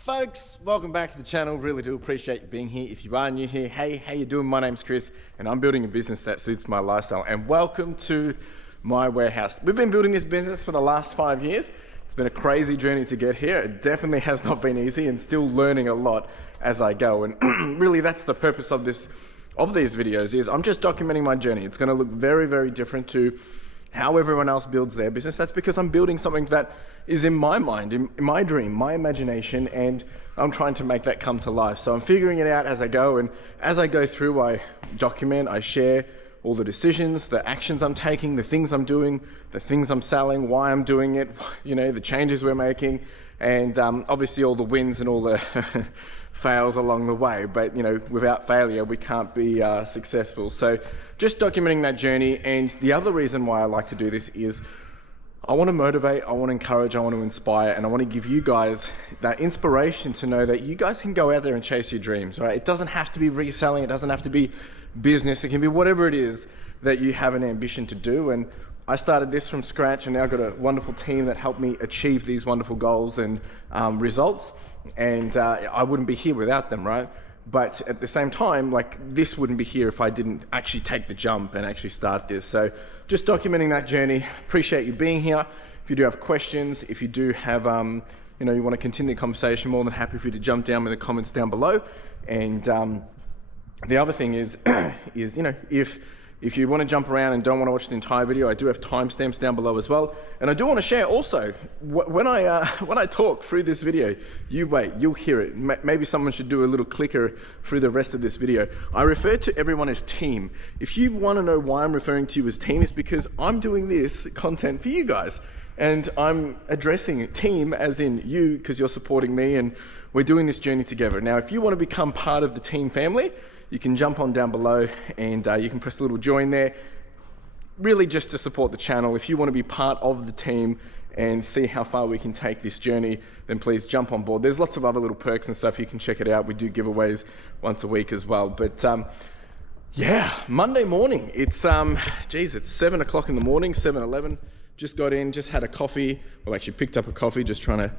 Folks, welcome back to the channel. Really do appreciate you being here. If you are new here, hey, how you doing? My name's Chris and I'm building a business that suits my lifestyle, and welcome to my warehouse. We've been building this business for the last 5 years. It's been a crazy journey to get here. It definitely has not been easy and still learning a lot as I go. And really that's the purpose of these videos, is I'm just documenting my journey. It's going to look very, very different to how everyone else builds their business. That's because I'm building something that is in my mind, in my dream, my imagination, and I'm trying to make that come to life. So I'm figuring it out as I go, and as I go through, I document, I share all the decisions, the actions I'm taking, the things I'm doing, the things I'm selling, why I'm doing it, you know, the changes we're making, and obviously all the wins and all the fails along the way. But you know, without failure we can't be successful. So just documenting that journey. And the other reason why I like to do this is I want to motivate, I want to encourage, I want to inspire, and I want to give you guys that inspiration to know that you guys can go out there and chase your dreams, right? It doesn't have to be reselling, it doesn't have to be business, it can be whatever it is that you have an ambition to do. And I started this from scratch, and now I've got a wonderful team that helped me achieve these wonderful goals and results. And I wouldn't be here without them, right? But at the same time, like, this wouldn't be here if I didn't actually take the jump and actually start this. So just documenting that journey. Appreciate you being here. If you do have questions, if you do have, you know, you want to continue the conversation, more than happy for you to jump down in the comments down below. And the other thing is, you know, if you want to jump around and don't want to watch the entire video, I do have timestamps down below as well. And I do want to share also, when I talk through this video, you wait, you'll hear it. Maybe someone should do a little clicker through the rest of this video. I refer to everyone as team. If you want to know why I'm referring to you as team, it's because I'm doing this content for you guys. And I'm addressing team as in you, because you're supporting me and we're doing this journey together. Now, if you want to become part of the team family, you can jump on down below and you can press the little join there, really just to support the channel. If you want to be part of the team and see how far we can take this journey, then please jump on board. There's lots of other little perks and stuff, you can check it out. We do giveaways once a week as well. But yeah, Monday morning, it's it's 7 o'clock in the morning, 7:11. Just got in, just had a coffee. Well, actually picked up a coffee, just trying to,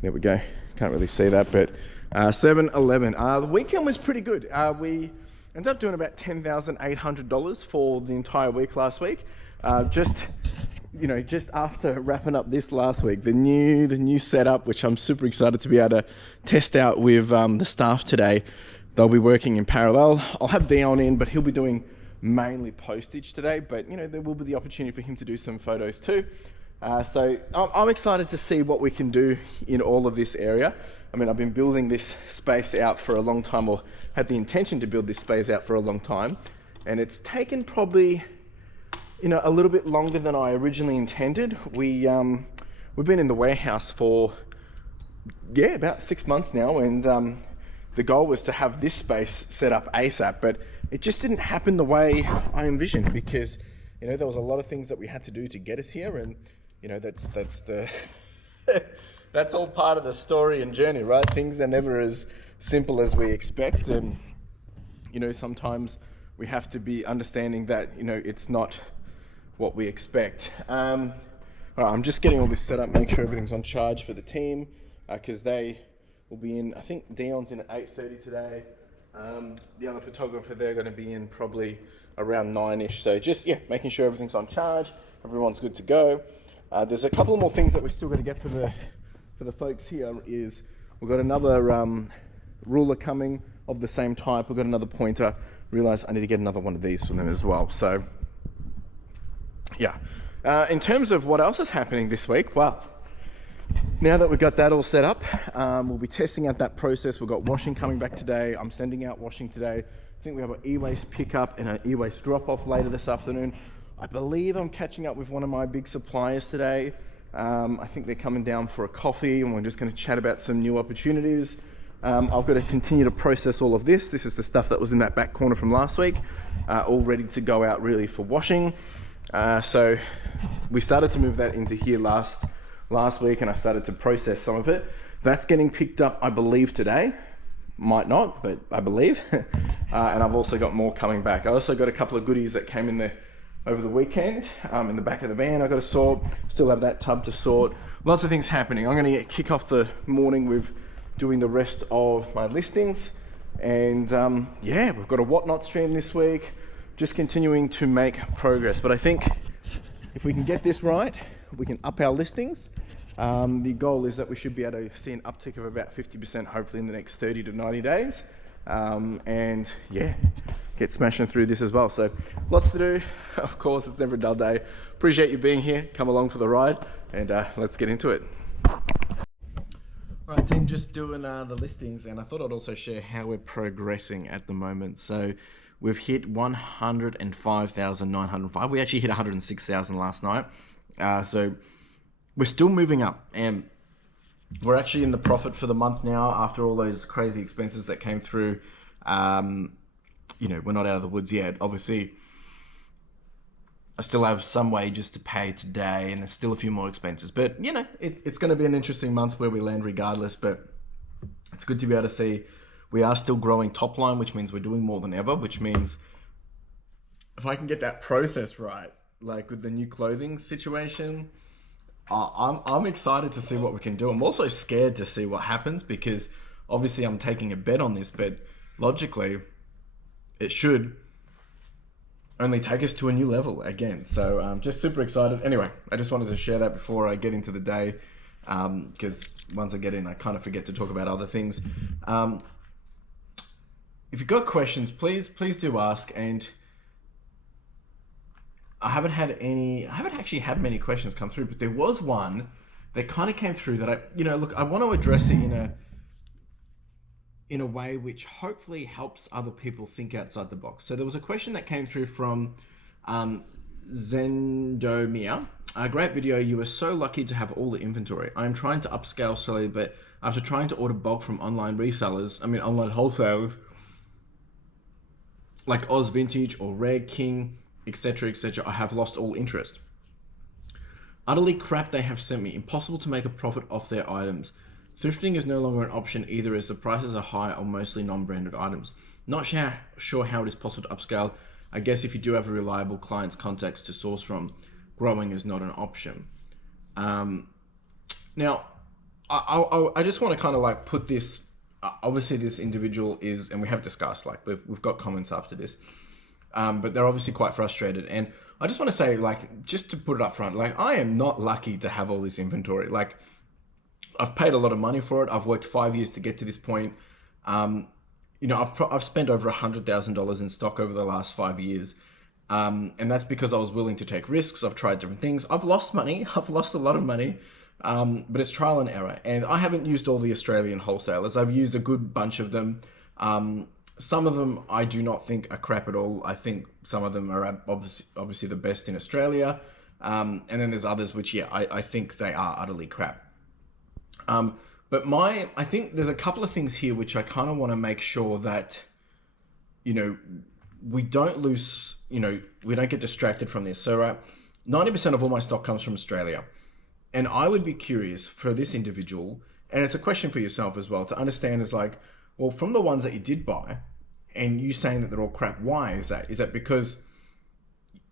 there we go, can't really see that, but 7-11. The weekend was pretty good. We ended up doing about $10,800 for the entire week last week. Just after wrapping up this last week, the new setup, which I'm super excited to be able to test out with the staff today. They'll be working in parallel. I'll have Dion in, but he'll be doing mainly postage today. But you know, there will be the opportunity for him to do some photos too. So I'm excited to see what we can do in all of this area. I mean, I've been building this space out for a long time, or had the intention to build this space out for a long time. And it's taken probably, you know, a little bit longer than I originally intended. We've been in the warehouse for, yeah, about 6 months now. And the goal was to have this space set up ASAP, but it just didn't happen the way I envisioned, because, you know, there was a lot of things that we had to do to get us here. And, you know, that's the... That's all part of the story and journey, right? Things are never as simple as we expect. And, you know, sometimes we have to be understanding that, you know, it's not what we expect. All right, I'm just getting all this set up, make sure everything's on charge for the team, because they will be in, I think Dion's in at 8:30 today. The other photographer, they're going to be in probably around 9-ish. So just, yeah, making sure everything's on charge, everyone's good to go. There's a couple more things that we still got to get for the folks here. Is we've got another ruler coming of the same type. We've got another pointer. Realize I need to get another one of these for them as well. So yeah, in terms of what else is happening this week, well, now that we've got that all set up, we'll be testing out that process. We've got washing coming back today. I'm sending out washing today. I think we have an eWaste pickup and an eWaste drop-off later this afternoon. I believe I'm catching up with one of my big suppliers today. I think they're coming down for a coffee, and we're just going to chat about some new opportunities. I've got to continue to process all of this. This is the stuff that was in that back corner from last week, all ready to go out really for washing. So we started to move that into here last week, and I started to process some of it. That's getting picked up, I believe, today. Might not, but I believe. And I've also got more coming back. I also got a couple of goodies that came in there over the weekend, in the back of the van. I got to sort, still have that tub to sort. Lots of things happening. I'm going to kick off the morning with doing the rest of my listings. And yeah, we've got a whatnot stream this week, just continuing to make progress. But I think if we can get this right, we can up our listings. The goal is that we should be able to see an uptick of about 50% hopefully in the next 30 to 90 days. And yeah, get smashing through this as well. So lots to do. Of course, it's never a dull day. Appreciate you being here. Come along for the ride, and let's get into it. All right, team, just doing the listings, and I thought I'd also share how we're progressing at the moment. So we've hit 105,905. We actually hit 106,000 last night. So we're still moving up, and we're actually in the profit for the month now after all those crazy expenses that came through. You know, we're not out of the woods yet. Obviously, I still have some wages to pay today, and there's still a few more expenses. But, you know, it's going to be an interesting month where we land regardless. But it's good to be able to see we are still growing top line, which means we're doing more than ever, which means if I can get that process right, like with the new clothing situation, I'm excited to see what we can do. I'm also scared to see what happens because obviously I'm taking a bet on this, but logically it should only take us to a new level again. So just super excited. Anyway, I just wanted to share that before I get into the day, because once I get in, I kind of forget to talk about other things. If you've got questions, please do ask. And I haven't actually had many questions come through, but there was one that kind of came through that I want to address it in a way which hopefully helps other people think outside the box. So there was a question that came through from Zendomia. A great video. You were so lucky to have all the inventory. I'm trying to upscale slowly, but after trying to order bulk from online wholesalers, like Oz Vintage or Rare King, etc., I have lost all interest. Utterly crap they have sent me. Impossible to make a profit off their items. Thrifting is no longer an option either, as the prices are high on mostly non-branded items. Not sure how it is possible to upscale. I guess if you do have a reliable client's contacts to source from, growing is not an option. Now, I just want to kind of like put this. Obviously, this individual is, and we have discussed, like we've got comments after this, but they're obviously quite frustrated. And I just want to say, like, just to put it up front, like I am not lucky to have all this inventory. Like, I've paid a lot of money for it. I've worked 5 years to get to this point. You know, I've spent over $100,000 in stock over the last 5 years. And that's because I was willing to take risks. I've tried different things. I've lost money. I've lost a lot of money. But it's trial and error. And I haven't used all the Australian wholesalers. I've used a good bunch of them. Some of them I do not think are crap at all. I think some of them are obviously the best in Australia. And then there's others which, yeah, I think they are utterly crap. But I think there's a couple of things here which I kind of want to make sure that, you know, we don't lose, you know, we don't get distracted from this. So 90% of all my stock comes from Australia. And I would be curious for this individual, and it's a question for yourself as well, to understand is like, well, from the ones that you did buy and you saying that they're all crap, why is that? Is that because,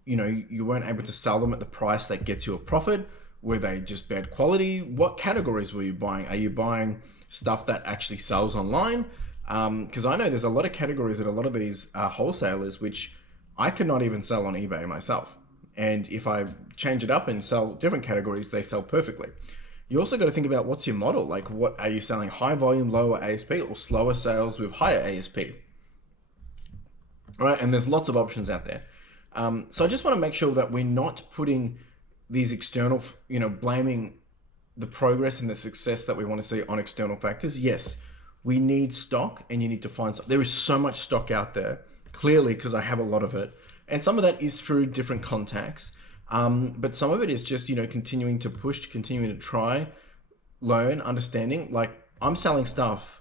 you know, you weren't able to sell them at the price that gets you a profit? Were they just bad quality? What categories were you buying? Are you buying stuff that actually sells online? Because I know there's a lot of categories that a lot of these wholesalers, which I could not even sell on eBay myself. And if I change it up and sell different categories, they sell perfectly. You also got to think about what's your model. Like, what are you selling? High volume, lower ASP, or slower sales with higher ASP? All right, and there's lots of options out there. So I just want to make sure that we're not putting these external, you know, blaming the progress and the success that we want to see on external factors. Yes, we need stock, and you need to find there is so much stock out there, clearly, because I have a lot of it. And some of that is through different contacts. But some of it is just, you know, continuing to push, continuing to try, learn, understanding. Like, I'm selling stuff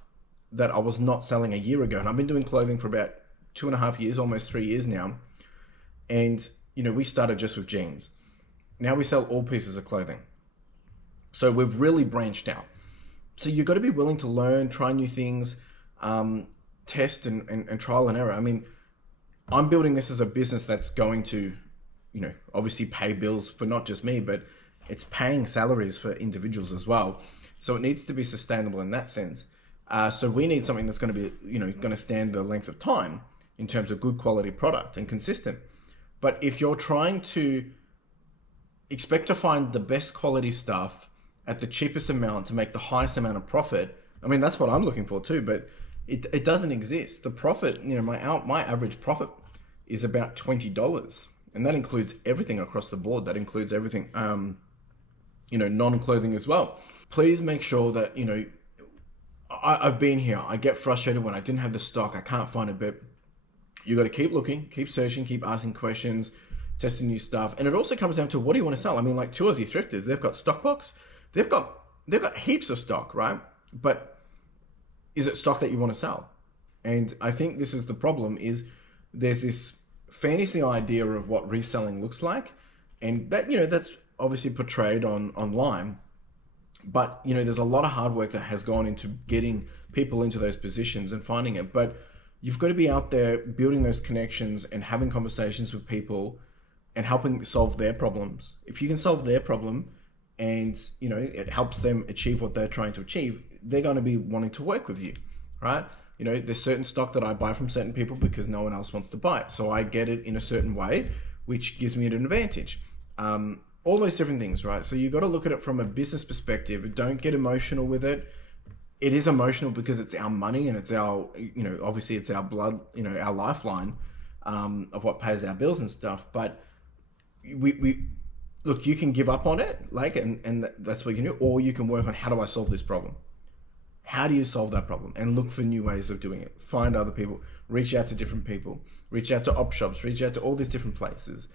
that I was not selling a year ago. And I've been doing clothing for about 2.5 years, almost 3 years now. And, you know, we started just with jeans. Now we sell all pieces of clothing. So we've really branched out. So you've got to be willing to learn, try new things, test and trial and error. I mean, I'm building this as a business that's going to, you know, obviously pay bills for not just me, but it's paying salaries for individuals as well. So it needs to be sustainable in that sense. So we need something that's going to be, going to stand the length of time in terms of good quality product and consistent. But if you're trying to expect to find the best quality stuff at the cheapest amount to make the highest amount of profit, I mean, that's what I'm looking for too, but it doesn't exist. The profit, my average profit is about $20. And that includes everything across the board. That includes everything, non-clothing as well. Please make sure that, I've been here. I get frustrated when I didn't have the stock. I can't find it, but you got to keep looking, keep searching, keep asking questions, testing new stuff. And it also comes down to, what do you want to sell? I mean, like 2 Aussie thrifters, they've got Stockbox. They've got heaps of stock, right? But is it stock that you want to sell? And I think this is the problem, is there's this fantasy idea of what reselling looks like. And that, that's obviously portrayed online. But, there's a lot of hard work that has gone into getting people into those positions and finding it. But you've got to be out there building those connections and having conversations with people and helping solve their problems. If you can solve their problem and, it helps them achieve what they're trying to achieve, they're going to be wanting to work with you, right? There's certain stock that I buy from certain people because no one else wants to buy it. So I get it in a certain way, which gives me an advantage. All those different things, right? So you got to look at it from a business perspective. Don't get emotional with it. It is emotional because it's our money and it's our, obviously it's our blood, our lifeline of what pays our bills and stuff. But we look, you can give up on it, and that's what you can do, or you can work on, how do I solve this problem? How do you solve that problem? And look for new ways of doing it. Find other people, reach out to different people, reach out to op shops, reach out to all these different places.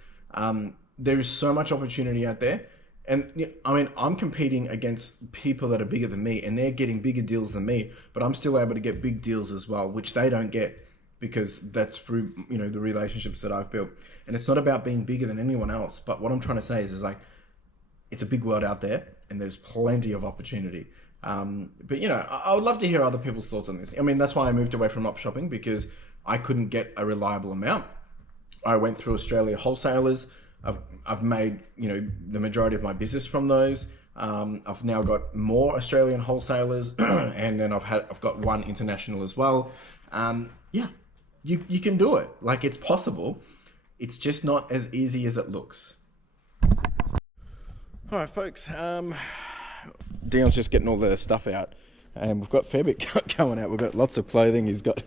There is so much opportunity out there. And I mean, I'm competing against people that are bigger than me, and they're getting bigger deals than me, but I'm still able to get big deals as well, which they don't get, because that's through, the relationships that I've built. And it's not about being bigger than anyone else, but what I'm trying to say is like, it's a big world out there and there's plenty of opportunity. But I would love to hear other people's thoughts on this. I mean, that's why I moved away from op shopping, because I couldn't get a reliable amount. I went through Australia wholesalers. I've made, the majority of my business from those. I've now got more Australian wholesalers and then I've got one international as well. You can do it. Like, it's possible. It's just not as easy as it looks. All right, folks. Dion's just getting all the stuff out, and we've got a fair bit going out. We've got lots of clothing. He's got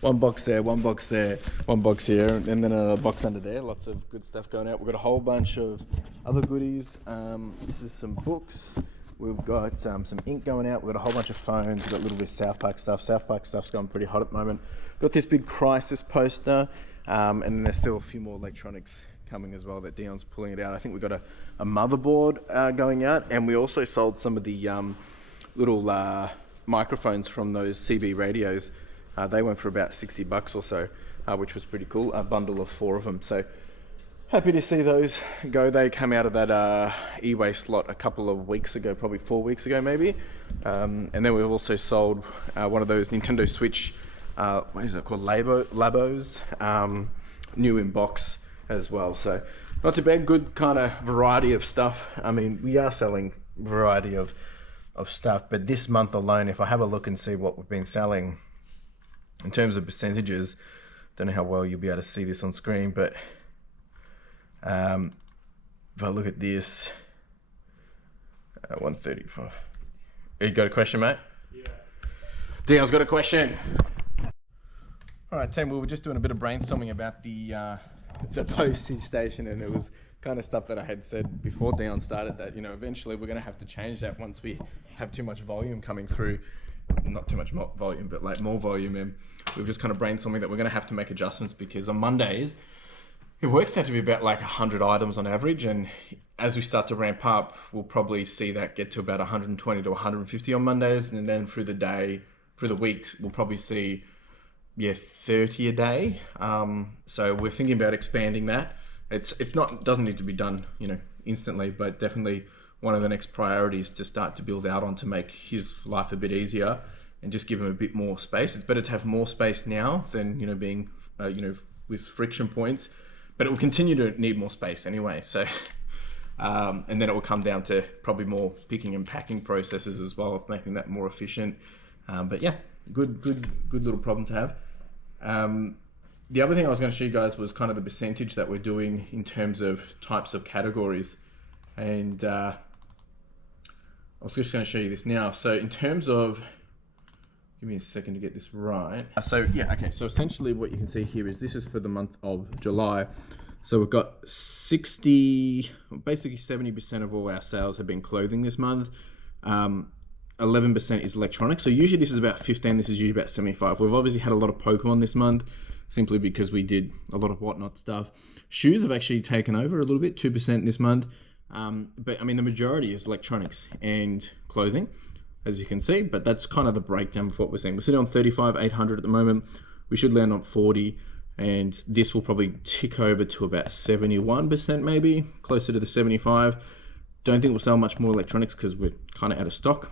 one box there, one box there, one box here, and then another box under there. Lots of good stuff going out. We've got a whole bunch of other goodies. This is some books. We've got some ink going out. We've got a whole bunch of phones. We've got a little bit of South Park stuff. South Park stuff's going pretty hot at the moment. Got this big crisis poster, and then there's still a few more electronics coming as well that Dion's pulling it out. I think we've got a motherboard going out, and we also sold some of the little microphones from those CB radios. They went for about $60 or so, which was pretty cool. A bundle of 4 of them. So happy to see those go. They came out of that eWaste lot a couple of weeks ago, probably 4 weeks ago maybe. And then we've also sold one of those Nintendo Switch, what is it called, Labos, new in box as well. So not too bad. Good kind of variety of stuff. I mean, we are selling variety of stuff, but this month alone, if I have a look and see what we've been selling in terms of percentages, don't know how well you'll be able to see this on screen, but if I look at this, 135. You got a question, mate? Yeah. Dion's got a question. All right, team, we were just doing a bit of brainstorming about the postage station, and it was kind of stuff that I had said before Dion started, that eventually we're going to have to change that once we have too much volume coming through. Not too much volume, but like more volume, and we were just kind of brainstorming that we're going to have to make adjustments, because on Mondays it works out to be about like 100 items on average, and as we start to ramp up, we'll probably see that get to about 120 to 150 on Mondays, and then through the week we'll probably see 30 a day. So we're thinking about expanding that. Doesn't need to be done, instantly, but definitely one of the next priorities to start to build out on, to make his life a bit easier and just give him a bit more space. It's better to have more space now than, being, with friction points, but it will continue to need more space anyway. So, and then it will come down to probably more picking and packing processes as well, making that more efficient. But yeah, good little problem to have. The other thing I was going to show you guys was kind of the percentage that we're doing in terms of types of categories. And I was just going to show you this now. So in terms of, give me a second to get this right. So yeah, okay. So essentially what you can see here is this is for the month of July. So we've got basically 70% of all our sales have been clothing this month. 11% is electronics. So usually this is about 15, this is usually about 75. We've obviously had a lot of Pokemon this month, simply because we did a lot of whatnot stuff. Shoes have actually taken over a little bit, 2% this month. But I mean, the majority is electronics and clothing, as you can see, but that's kind of the breakdown of what we're seeing. We're sitting on 35,800 at the moment. We should land on 40, and this will probably tick over to about 71% maybe, closer to the 75. Don't think we'll sell much more electronics because we're kind of out of stock.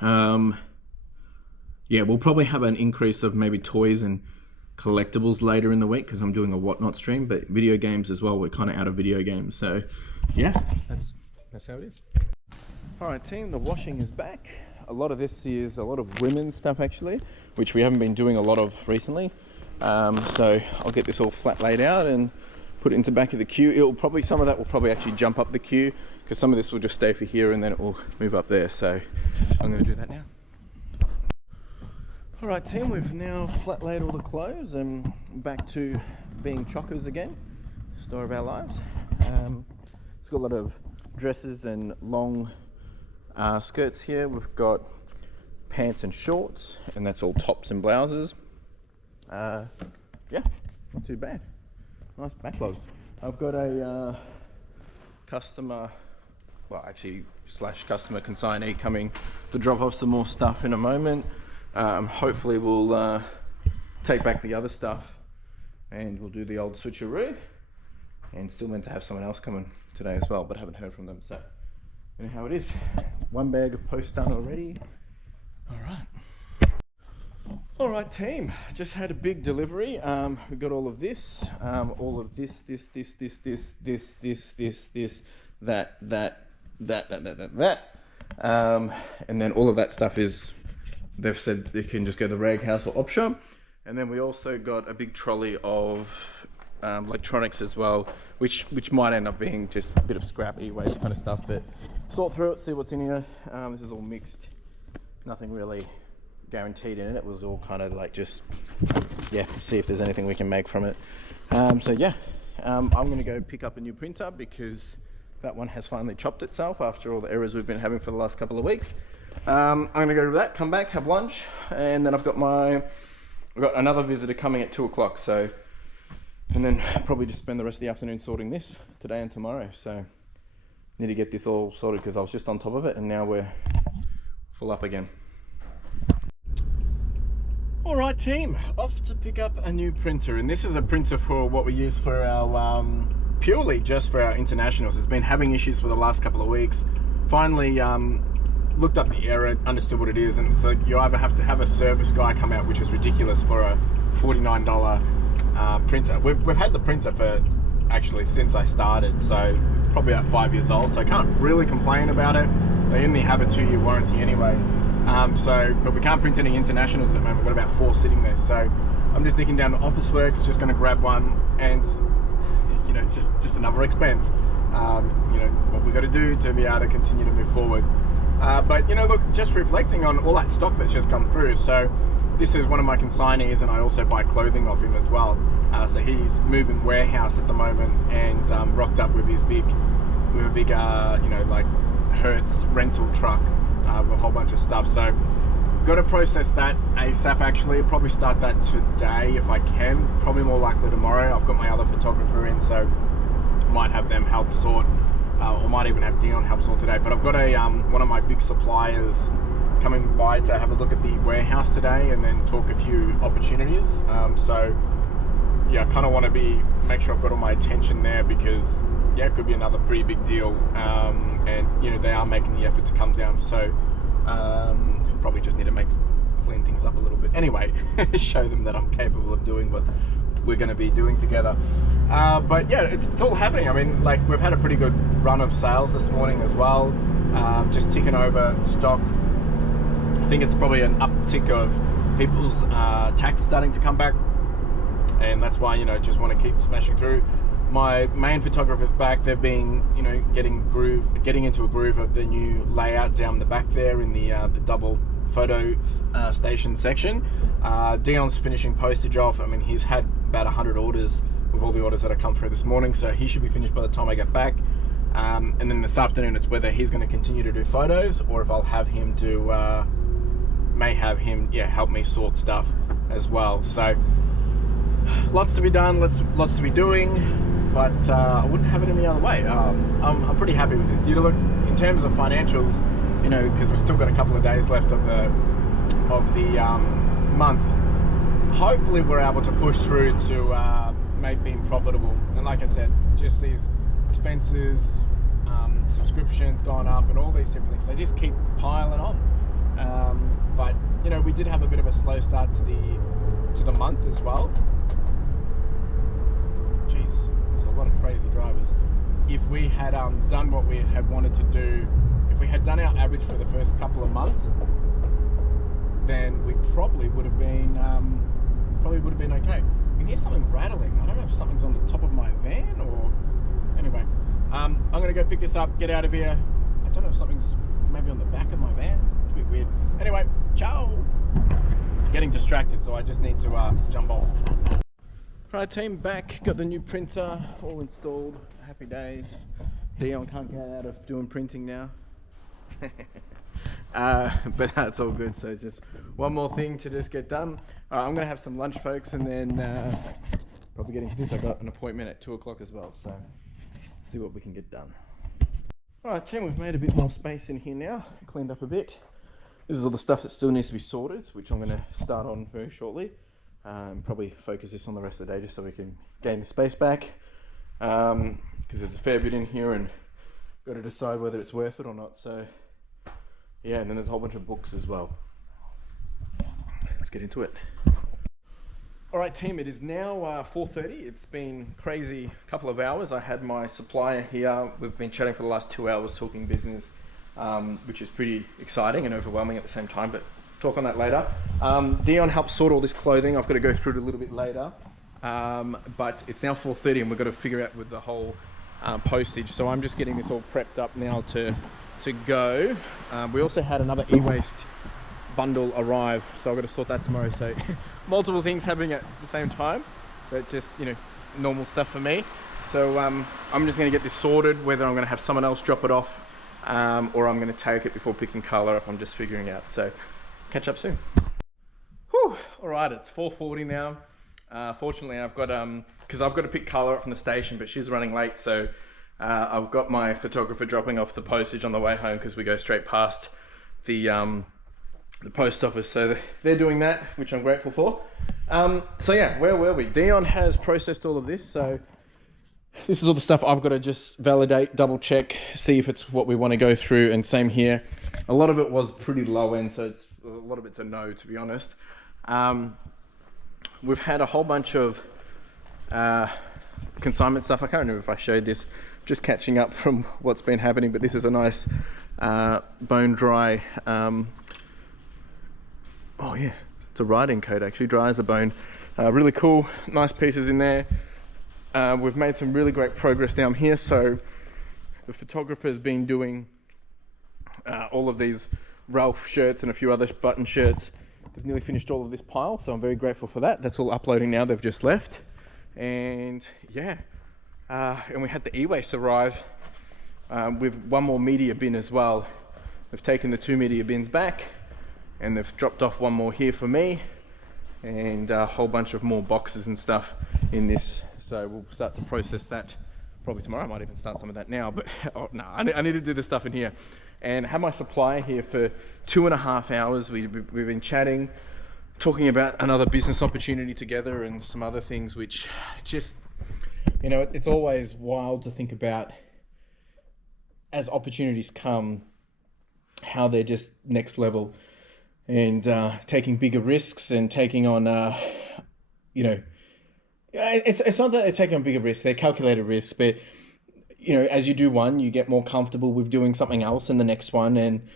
Yeah, we'll probably have an increase of maybe toys and collectibles later in the week because I'm doing a whatnot stream, but video games as well, we're kind of out of video games. So yeah, that's how it is. All right, team, the washing is back. A lot of this is a lot of women's stuff actually, which we haven't been doing a lot of recently. So I'll get this all flat laid out and put it into the back of the queue. Some of that will probably actually jump up the queue because some of this will just stay for here and then it will move up there. So I'm going to do that now. All right, team, we've now flat laid all the clothes and back to being chockers again, store of our lives. It's got a lot of dresses and long skirts here. We've got pants and shorts, and that's all tops and blouses. Yeah, not too bad. Nice backlog. I've got a customer, well actually / customer consignee coming to drop off some more stuff in a moment. Hopefully we'll take back the other stuff and we'll do the old switcheroo, and still meant to have someone else coming today as well, but haven't heard from them, so you know how it is. One bag of post done already. All right, team, just had a big delivery. We got all of this, that, and then all of that stuff is, they've said they can just go to the rag house or op shop. And then we also got a big trolley of electronics as well, which might end up being just a bit of scrap e-waste kind of stuff, but sort through it, see what's in here. This is all mixed, nothing really guaranteed in it. It was all kind of like just, yeah, see if there's anything we can make from it. So yeah, I'm going to go pick up a new printer because that one has finally chopped itself after all the errors we've been having for the last couple of weeks. I'm going to go to that, come back, have lunch, and then I've got another visitor coming at 2 o'clock. So, and then probably just spend the rest of the afternoon sorting this today and tomorrow. So need to get this all sorted because I was just on top of it and now we're full up again. All right, team, off to pick up a new printer, and this is a printer for what we use for our purely just for our internationals. It's been having issues for the last couple of weeks. Finally looked up the error, understood what it is, and so you either have to have a service guy come out, which is ridiculous for a $49 printer. We've had the printer for actually since I started, so it's probably about 5 years old, so I can't really complain about it. They only have a 2-year warranty anyway. But we can't print any internationals at the moment. We've got about 4 sitting there, so I'm just thinking down to Officeworks, just going to grab one, and you know, it's just another expense. You know what we got to do to be able to continue to move forward. But you know, look, just reflecting on all that stock that's just come through. So this is one of my consignees, and I also buy clothing off him as well. So he's moving warehouse at the moment, and rocked up with his big, you know, like Hertz rental truck. With a whole bunch of stuff, so got to process that ASAP. Actually, probably start that today if I can. Probably more likely tomorrow. I've got my other photographer in, so might have them help sort, or might even have Dion help sort today. But I've got a one of my big suppliers coming by to have a look at the warehouse today, and then talk a few opportunities. So yeah, I kind of want to make sure I've got all my attention there, because yeah, it could be another pretty big deal, and you know, they are making the effort to come down, so probably just need to clean things up a little bit anyway. Show them that I'm capable of doing what we're going to be doing together. But yeah, it's all happening. I mean, like, we've had a pretty good run of sales this morning as well, just ticking over stock I think it's probably an uptick of people's tax starting to come back, and that's why, you know, just want to keep smashing through. My main photographer's back. They've been, you know, getting into a groove of the new layout down the back there in the double photo station section. Dion's finishing postage off. I mean, he's had about 100 orders with all the orders that have come through this morning, so he should be finished by the time I get back. And then this afternoon, it's whether he's going to continue to do photos or if I'll have him do, may have him, yeah, help me sort stuff as well. So lots to be done, lots to be doing. But I wouldn't have it any other way. I'm pretty happy with this. You look in terms of financials, you know, because we've still got a couple of days left of the month. Hopefully, we're able to push through to make being profitable. And like I said, just these expenses, subscriptions going up, and all these different things, they just keep piling on. But you know, we did have a bit of a slow start to the month as well. Jeez. A lot of crazy drivers. If we had done what we had wanted to do, if we had done our average for the first couple of months, then we probably would have been okay. You can hear something rattling. I don't know if something's on the top of my van or anyway. I'm gonna go pick this up, get out of here. I don't know if something's maybe on the back of my van. It's a bit weird. Anyway, ciao. Getting distracted, so I just need to jump off. Right, team, back, got the new printer all installed. Happy days. Dion can't get out of doing printing now. But that's all good, so it's just one more thing to just get done. I'm gonna have some lunch, folks, and then probably get into this. I've got an appointment at 2 o'clock as well, so see what we can get done. All right, team, we've made a bit more space in here now, cleaned up a bit. This is all the stuff that still needs to be sorted, which I'm gonna start on very shortly. Probably focus this on the rest of the day just so we can gain the space back, because there's a fair bit in here and got to decide whether it's worth it or not. So yeah, and then there's a whole bunch of books as well. Let's get into it. All right, team, it is now 4:30. It's been crazy couple of hours. I had my supplier here. We've been chatting for the last 2 hours talking business, which is pretty exciting and overwhelming at the same time, but talk on that later. Dion helped sort all this clothing. I've got to go through it a little bit later, but it's now 4:30 and we've got to figure out with the whole postage. So I'm just getting this all prepped up now to go. We also had another eWaste bundle arrive, so I've got to sort that tomorrow. So multiple things happening at the same time, but just, you know, normal stuff for me. So I'm just going to get this sorted, whether I'm going to have someone else drop it off or I'm going to take it before picking color up. I'm just figuring out. So catch up soon. Whew. All right, it's 4:40 now. Fortunately, I've got because I've got to pick color up from the station, but she's running late, so I've got my photographer dropping off the postage on the way home because we go straight past the post office. So they're doing that, which I'm grateful for. So yeah, where were we? Dion has processed all of this, so this is all the stuff I've got to just validate, double check, see if it's what we want to go through, and same here. A lot of it was pretty low end, so a lot of it's a no, to be honest. We've had a whole bunch of consignment stuff. I can't remember if I showed this, just catching up from what's been happening, but this is a nice bone dry, oh yeah, it's a writing code, actually, dry as a bone. Really cool, nice pieces in there. We've made some really great progress down here. So the photographer's been doing all of these Ralph shirts and a few other button shirts. They've nearly finished all of this pile, so I'm very grateful for that. That's all uploading now, they've just left. And yeah, and we had the eWaste arrive with one more media bin as well. They've taken the 2 media bins back and they've dropped off one more here for me and a whole bunch of more boxes and stuff in this. So we'll start to process that probably tomorrow. I might even start some of that now, but oh, no, I need to do the stuff in here. And have my supplier here for 2.5 hours. We've been chatting, talking about another business opportunity together and some other things, which just, you know, it's always wild to think about as opportunities come, how they're just next level and taking bigger risks and taking on, you know, it's not that they're taking on bigger risks, they're calculated risks, but you know, as you do one, you get more comfortable with doing something else in the next one. And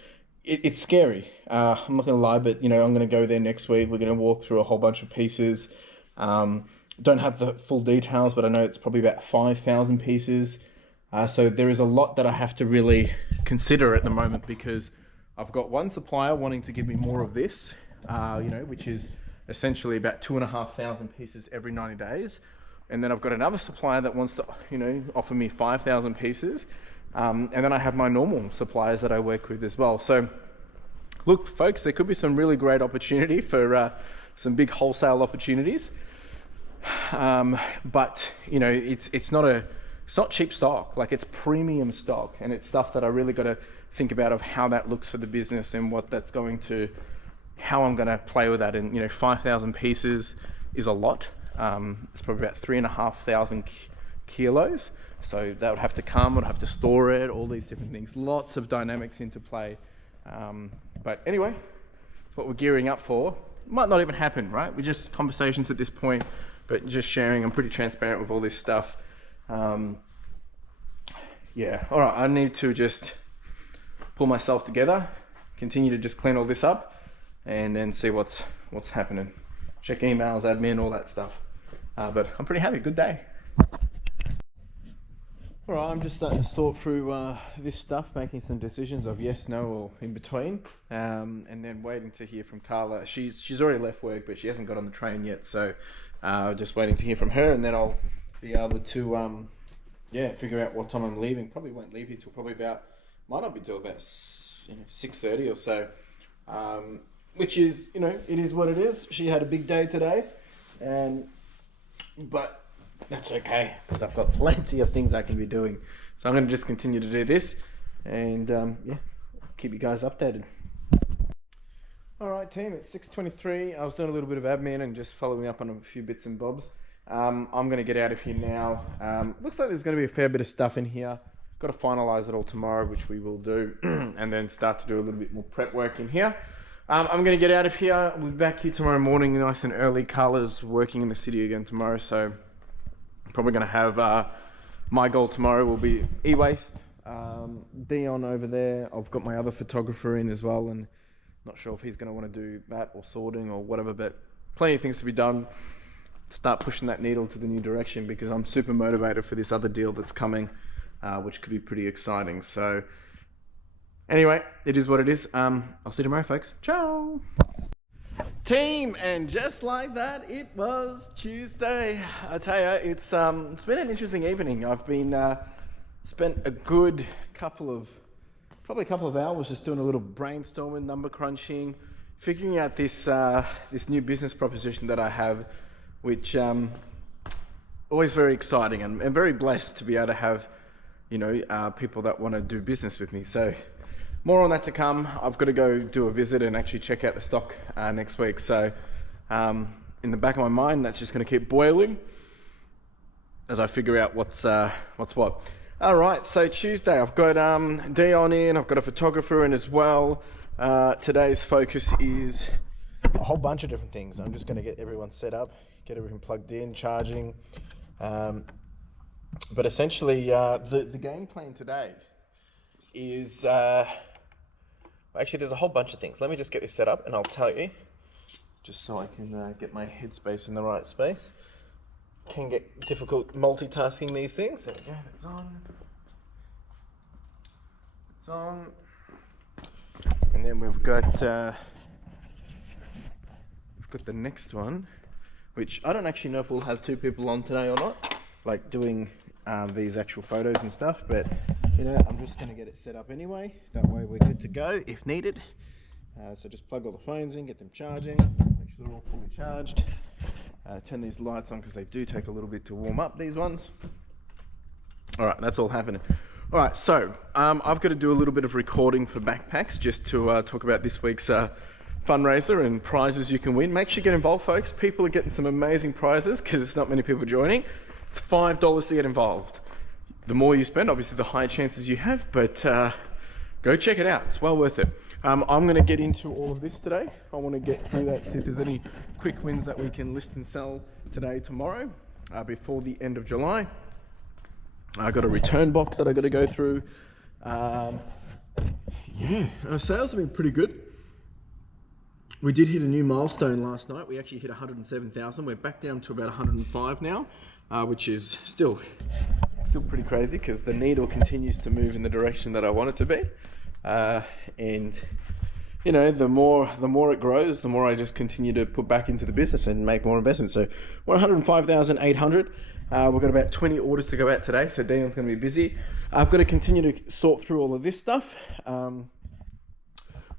it's scary. I'm not gonna lie, but you know, I'm gonna go there next week. We're gonna walk through a whole bunch of pieces. Don't have the full details, but I know it's probably about 5,000 pieces. So there is a lot that I have to really consider at the moment, because I've got one supplier wanting to give me more of this, you know, which is essentially about 2,500 pieces every 90 days. And then I've got another supplier that wants to, you know, offer me 5,000 pieces. And then I have my normal suppliers that I work with as well. So look, folks, there could be some really great opportunity for some big wholesale opportunities. But you know, it's not cheap stock. Like, it's premium stock, and it's stuff that I really got to think about of how that looks for the business and what that's going to, how I'm going to play with that. And you know, 5,000 pieces is a lot. It's probably about 3,500 kilos. So that would have to come, I'd have to store it, all these different things. Lots of dynamics into play. But anyway, what we're gearing up for might not even happen, right? We're just conversations at this point, but just sharing. I'm pretty transparent with all this stuff. Yeah, all right, I need to just pull myself together, continue to just clean all this up, and then see what's happening. Check emails, admin, all that stuff. But I'm pretty happy, good day. All right, I'm just starting to sort through this stuff, making some decisions of yes, no, or in between, and then waiting to hear from Carla. She's already left work, but she hasn't got on the train yet, so just waiting to hear from her, and then I'll be able to figure out what time I'm leaving. Probably won't leave here till probably might not be till about 6:30 or so, which is, you know, it is what it is. She had a big day today, but that's okay, because I've got plenty of things I can be doing. So I'm going to just continue to do this, and keep you guys updated. All right, team, it's 6:23. I was doing a little bit of admin and just following up on a few bits and bobs. I'm going to get out of here now. Looks like there's going to be a fair bit of stuff in here. Got to finalize it all tomorrow, which we will do, and then start to do a little bit more prep work in here. I'm going to get out of here. We'll be back here tomorrow morning, nice and early. Carla's working in the city again tomorrow, so probably going to have my goal tomorrow will be eWaste. Dion over there, I've got my other photographer in as well, and not sure if he's going to want to do that or sorting or whatever, but plenty of things to be done. Start pushing that needle to the new direction, because I'm super motivated for this other deal that's coming, which could be pretty exciting. So anyway, it is what it is. I'll see you tomorrow, folks. Ciao. Team, and just like that, it was Tuesday. I tell you, it's been an interesting evening. I've been spent a good couple of hours just doing a little brainstorming, number crunching, figuring out this new business proposition that I have, which always very exciting, and very blessed to be able to have, you know, people that want to do business with me. So more on that to come. I've got to go do a visit and actually check out the stock next week. So in the back of my mind, that's just going to keep boiling as I figure out what's what. All right, so Tuesday, I've got Dion in, I've got a photographer in as well. Today's focus is a whole bunch of different things. I'm just going to get everyone set up, get everything plugged in, charging. But essentially, the game plan today is... actually, there's a whole bunch of things. Let me just get this set up and I'll tell you, just so I can get my headspace in the right space. Can get difficult multitasking these things. There we go, it's on. It's on. And then we've got the next one, which I don't actually know if we'll have two people on today or not, like doing these actual photos and stuff, but you know, I'm just going to get it set up anyway. That way we're good to go if needed. So just plug all the phones in, get them charging, make sure they're all fully charged. Turn these lights on because they do take a little bit to warm up, these ones. All right, that's all happening. All right, so I've got to do a little bit of recording for Backpacks just to talk about this week's fundraiser and prizes you can win. Make sure you get involved, folks. People are getting some amazing prizes because there's not many people joining. It's $5 to get involved. The more you spend, obviously, the higher chances you have, but go check it out. It's well worth it. I'm going to get into all of this today. I want to get through that, see if there's any quick wins that we can list and sell today, tomorrow, before the end of July. I've got a return box that I've got to go through. yeah, our sales have been pretty good. We did hit a new milestone last night. We actually hit 107,000. We're back down to about 105 now, which is still pretty crazy because the needle continues to move in the direction that I want it to be. And you know, the more it grows, the more I just continue to put back into the business and make more investments. So 105,800. We've got about 20 orders to go out today, so Dion's going to be busy. I've got to continue to sort through all of this stuff.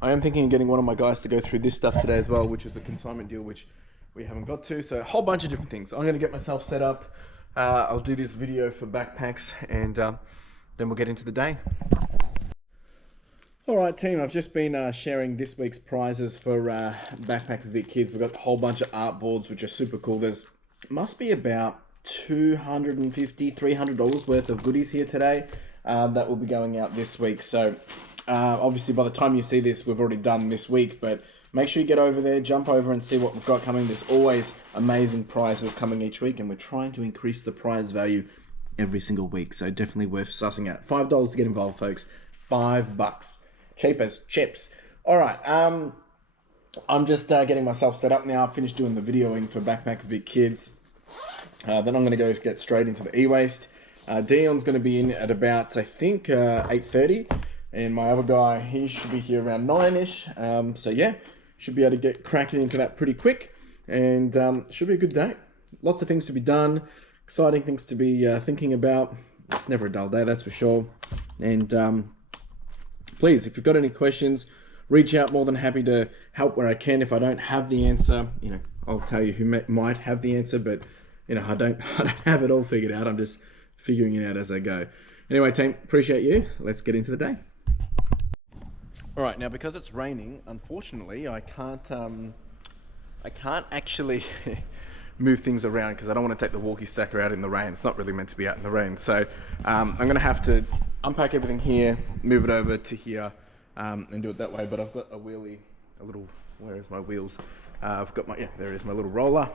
I am thinking of getting one of my guys to go through this stuff today as well, which is the consignment deal, which we haven't got to. So a whole bunch of different things. I'm going to get myself set up. I'll do this video for backpacks, and then we'll get into the day. All right, team, I've just been sharing this week's prizes for Backpack for Vic Kids. We've got a whole bunch of art boards, which are super cool. There's must be about $250, $300 worth of goodies here today that will be going out this week. So obviously by the time you see this, we've already done this week, but make sure you get over there, jump over and see what we've got coming. There's always amazing prizes coming each week, and we're trying to increase the prize value every single week. So definitely worth sussing out. $5 to get involved, folks. $5. Cheap as chips. All right. I'm just getting myself set up now. I've finished doing the videoing for Backpack for Vic Kids. Then I'm going to go get straight into the eWaste. Dion's going to be in at about, I think, 8:30. And my other guy, he should be here around 9-ish. So yeah, should be able to get cracking into that pretty quick. And should be a good day. Lots of things to be done. Exciting things to be thinking about. It's never a dull day, that's for sure. And please, if you've got any questions, reach out. More than happy to help where I can. If I don't have the answer, you know, I'll tell you who might have the answer, but you know, I don't have it all figured out. I'm just figuring it out as I go. Anyway, team, appreciate you. Let's get into the day. All right, now because it's raining, unfortunately, I can't actually move things around because I don't want to take the walkie stacker out in the rain. It's not really meant to be out in the rain. So I'm going to have to unpack everything here, move it over to here, and do it that way. But I've got a wheelie, where is my wheels? I've got my, there is my little roller.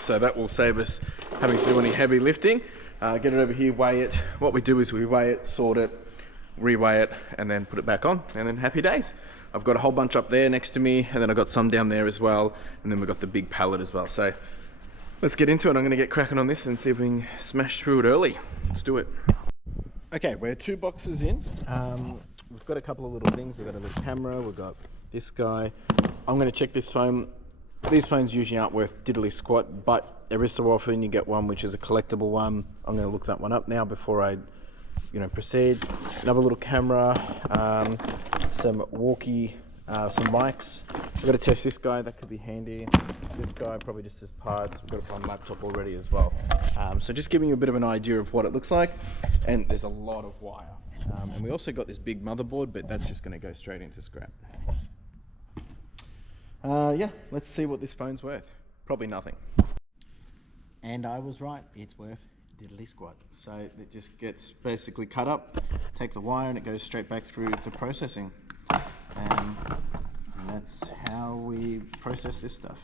So that will save us having to do any heavy lifting. Get it over here, weigh it. What we do is we weigh it, sort it, reweigh it, and then put it back on, and then happy days. I've got a whole bunch up there next to me, and then I've got some down there as well, and then we've got the big pallet as well. So let's get into it. I'm going to get cracking on this and see if we can smash through it early. Let's do it. Okay, we're 2 boxes in. We've got a couple of little things. We've got a little camera, we've got this guy. I'm going to check this phone. These phones usually aren't worth diddly squat, but every so often you get one which is a collectible one. I'm going to look that one up now before I, proceed. Another little camera, some walkie, some mics. We've got to test this guy. That could be handy. This guy probably just as parts. We've got it on laptop already as well. So just giving you a bit of an idea of what it looks like. And there's a lot of wire. And we also got this big motherboard, but that's just going to go straight into scrap. Yeah, let's see what this phone's worth. Probably nothing. And I was right, it's worth diddly squat. So it just gets basically cut up, take the wire, and it goes straight back through the processing. And that's how we process this stuff.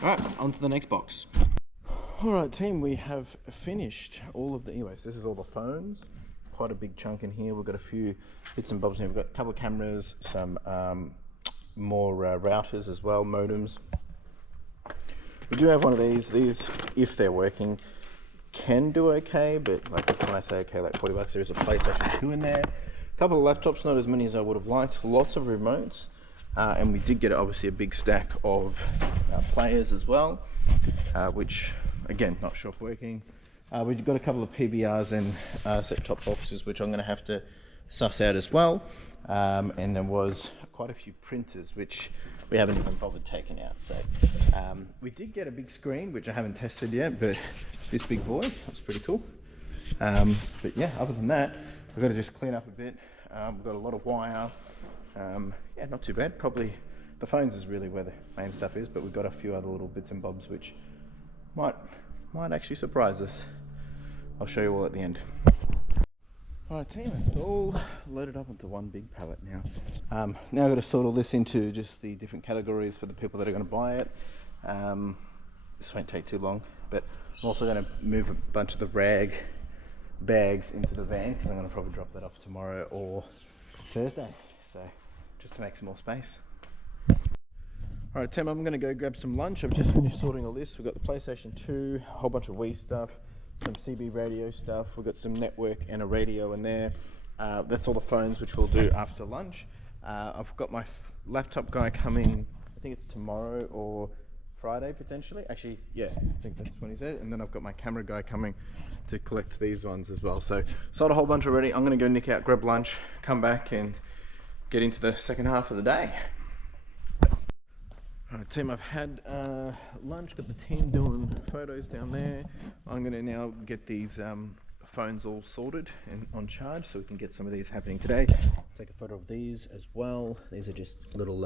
Alright, on to the next box. Alright team, we have finished all of the eWaste. This is all the phones. Quite a big chunk in here. We've got a few bits and bobs here. We've got a couple of cameras, some more routers as well, modems. We do have one of these. These, if they're working, can do okay, but like when I say okay, like 40 bucks, there is a PlayStation 2 in there. A couple of laptops, not as many as I would have liked. Lots of remotes. And we did get obviously a big stack of players as well, which again, not sure if working. We've got a couple of PBRs and set-top boxes, which I'm going to have to suss out as well. And there was quite a few printers, which we haven't even bothered taking out. So we did get a big screen, which I haven't tested yet, but this big boy, that's pretty cool. But yeah, other than that, we've got to just clean up a bit. We've got a lot of wire. Yeah, not too bad. Probably the phones is really where the main stuff is, but we've got a few other little bits and bobs which might actually surprise us. I'll show you all at the end. Alright team, it's all loaded up onto one big pallet now. Now I've got to sort all this into just the different categories for the people that are going to buy it. This won't take too long, but I'm also going to move a bunch of the rag bags into the van because I'm going to probably drop that off tomorrow or Thursday, so just to make some more space. Alright Tim, I'm going to go grab some lunch. I've just finished sorting a list. We've got the PlayStation 2, a whole bunch of Wii stuff, some CB radio stuff, we've got some network and a radio in there. That's all the phones, which we'll do after lunch. I've got my laptop guy coming, I think it's tomorrow or Friday potentially. Actually, yeah, I think that's when he said. And then I've got my camera guy coming to collect these ones as well. So sold a whole bunch already. I'm going to go nick out, grab lunch, come back and get into the second half of the day. Alright team, I've had lunch, got the team doing photos down there. I'm going to now get these phones all sorted and on charge so we can get some of these happening today. Take a photo of these as well. These are just little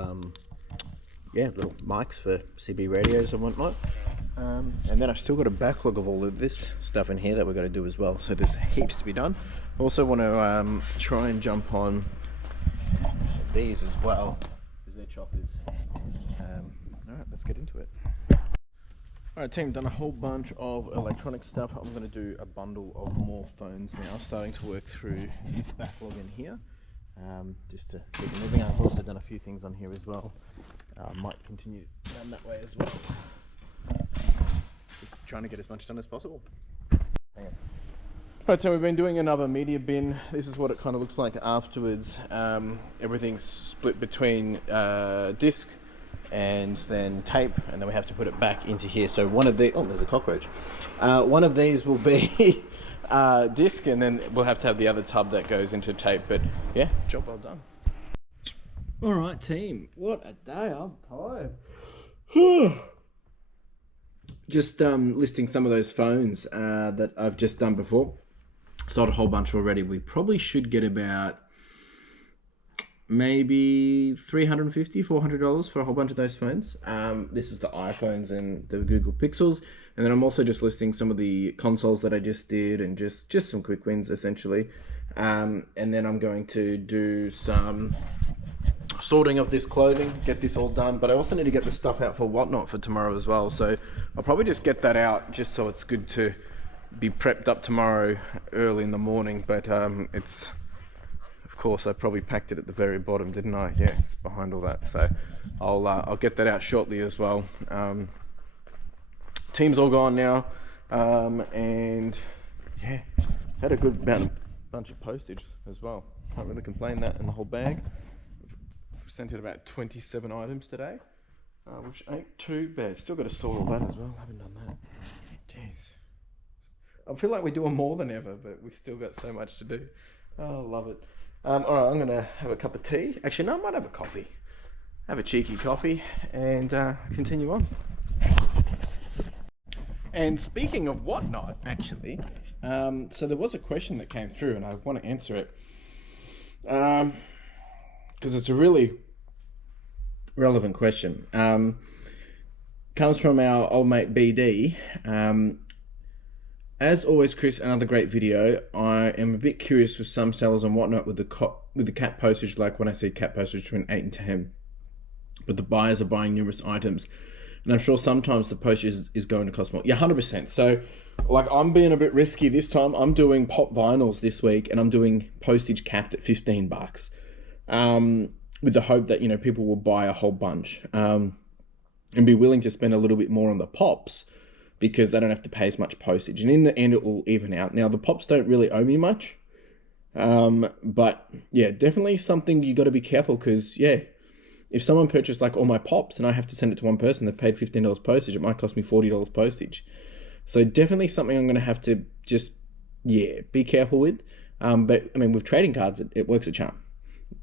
little mics for CB radios and whatnot. And then I've still got a backlog of all of this stuff in here that we've got to do as well, so there's heaps to be done. I also want to try and jump on these as well because they're choppers. Alright, let's get into it. Alright team, done a whole bunch of electronic stuff. I'm going to do a bundle of more phones now, starting to work through this backlog in here, just to keep it moving. I've also done a few things on here as well. Might continue down that way as well. Just trying to get as much done as possible. Hang on. Alright, so we've been doing another media bin. This is what it kind of looks like afterwards. Everything's split between disc and then tape, and then we have to put it back into here. So one of the, oh, there's a cockroach. One of these will be disc, and then we'll have to have the other tub that goes into tape. But yeah, job well done. All right, team. What a day! I'm tired. Just listing some of those phones that I've just done before. Sold a whole bunch already. We probably should get about maybe $350, $400 for a whole bunch of those phones. This is the iPhones and the Google Pixels. And then I'm also just listing some of the consoles that I just did and just some quick wins essentially. And then I'm going to do some sorting of this clothing, get this all done. But I also need to get the stuff out for Whatnot for tomorrow as well. So I'll probably just get that out just so it's good to be prepped up tomorrow early in the morning. But it's... Of course, I probably packed it at the very bottom, didn't I? Yeah, it's behind all that. So I'll get that out shortly as well. Team's all gone now, and yeah, had a good bunch of postage as well. Can't really complain that in the whole bag. We've sent out about 27 items today, which ain't too bad. Still got to sort all that as well. Haven't done that. Jeez, I feel like we're doing more than ever, but we've still got so much to do. Oh, love it. All right, I'm gonna have a cup of tea. Actually, no, I might have a coffee. Have a cheeky coffee and continue on. And speaking of Whatnot, actually, so there was a question that came through and I want to answer it because it's a really relevant question. Comes from our old mate BD. As always, Chris, another great video. I am a bit curious with some sellers and Whatnot with the cap postage, like when I see cap postage between 8 and 10, but the buyers are buying numerous items, and I'm sure sometimes the postage is going to cost more. Yeah, 100%. So, like, I'm being a bit risky this time. I'm doing pop vinyls this week, and I'm doing postage capped at $15, with the hope that, you know, people will buy a whole bunch and be willing to spend a little bit more on the pops, because they don't have to pay as much postage. And in the end, it will even out. Now, the pops don't really owe me much. But, yeah, definitely something you got to be careful because, yeah, if someone purchased, like, all my pops and I have to send it to one person, they've paid $15 postage, it might cost me $40 postage. So definitely something I'm going to have to just, yeah, be careful with. But, I mean, with trading cards, it works a charm.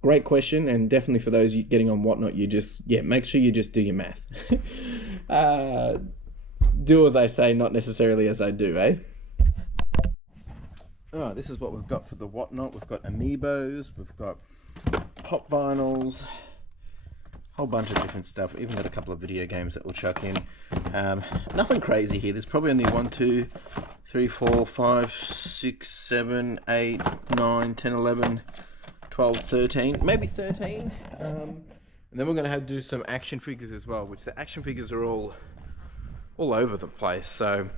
Great question, and definitely for those getting on Whatnot, you just, yeah, make sure you just do your math. Do as I say, not necessarily as I do, eh? Oh, this is what we've got for the Whatnot. We've got amiibos, we've got pop vinyls, whole bunch of different stuff. We've even got a couple of video games that we'll chuck in. Nothing crazy here. There's probably only 1, 2, 3, 4, 5, 6, 7, 8, 9, 10, 11, 12, 13, maybe 13. And then we're going to have to do some action figures as well, which the action figures are all all over the place. So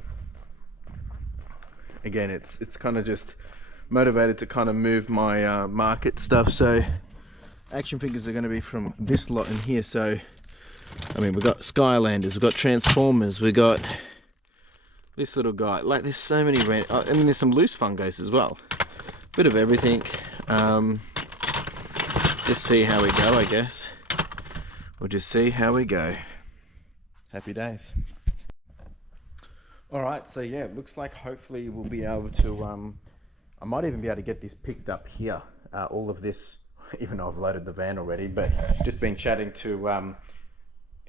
again, it's kind of just motivated to kind of move my market stuff. So action figures are going to be from this lot in here. So I mean, we've got Skylanders, we've got Transformers, we got this little guy. Like, there's so many I mean, there's some loose fungos as well. Bit of everything. Just see how we go, I guess. We'll just see how we go. Happy days. All right, so yeah, it looks like hopefully we'll be able to, I might even be able to get this picked up here. All of this, even though I've loaded the van already, but just been chatting to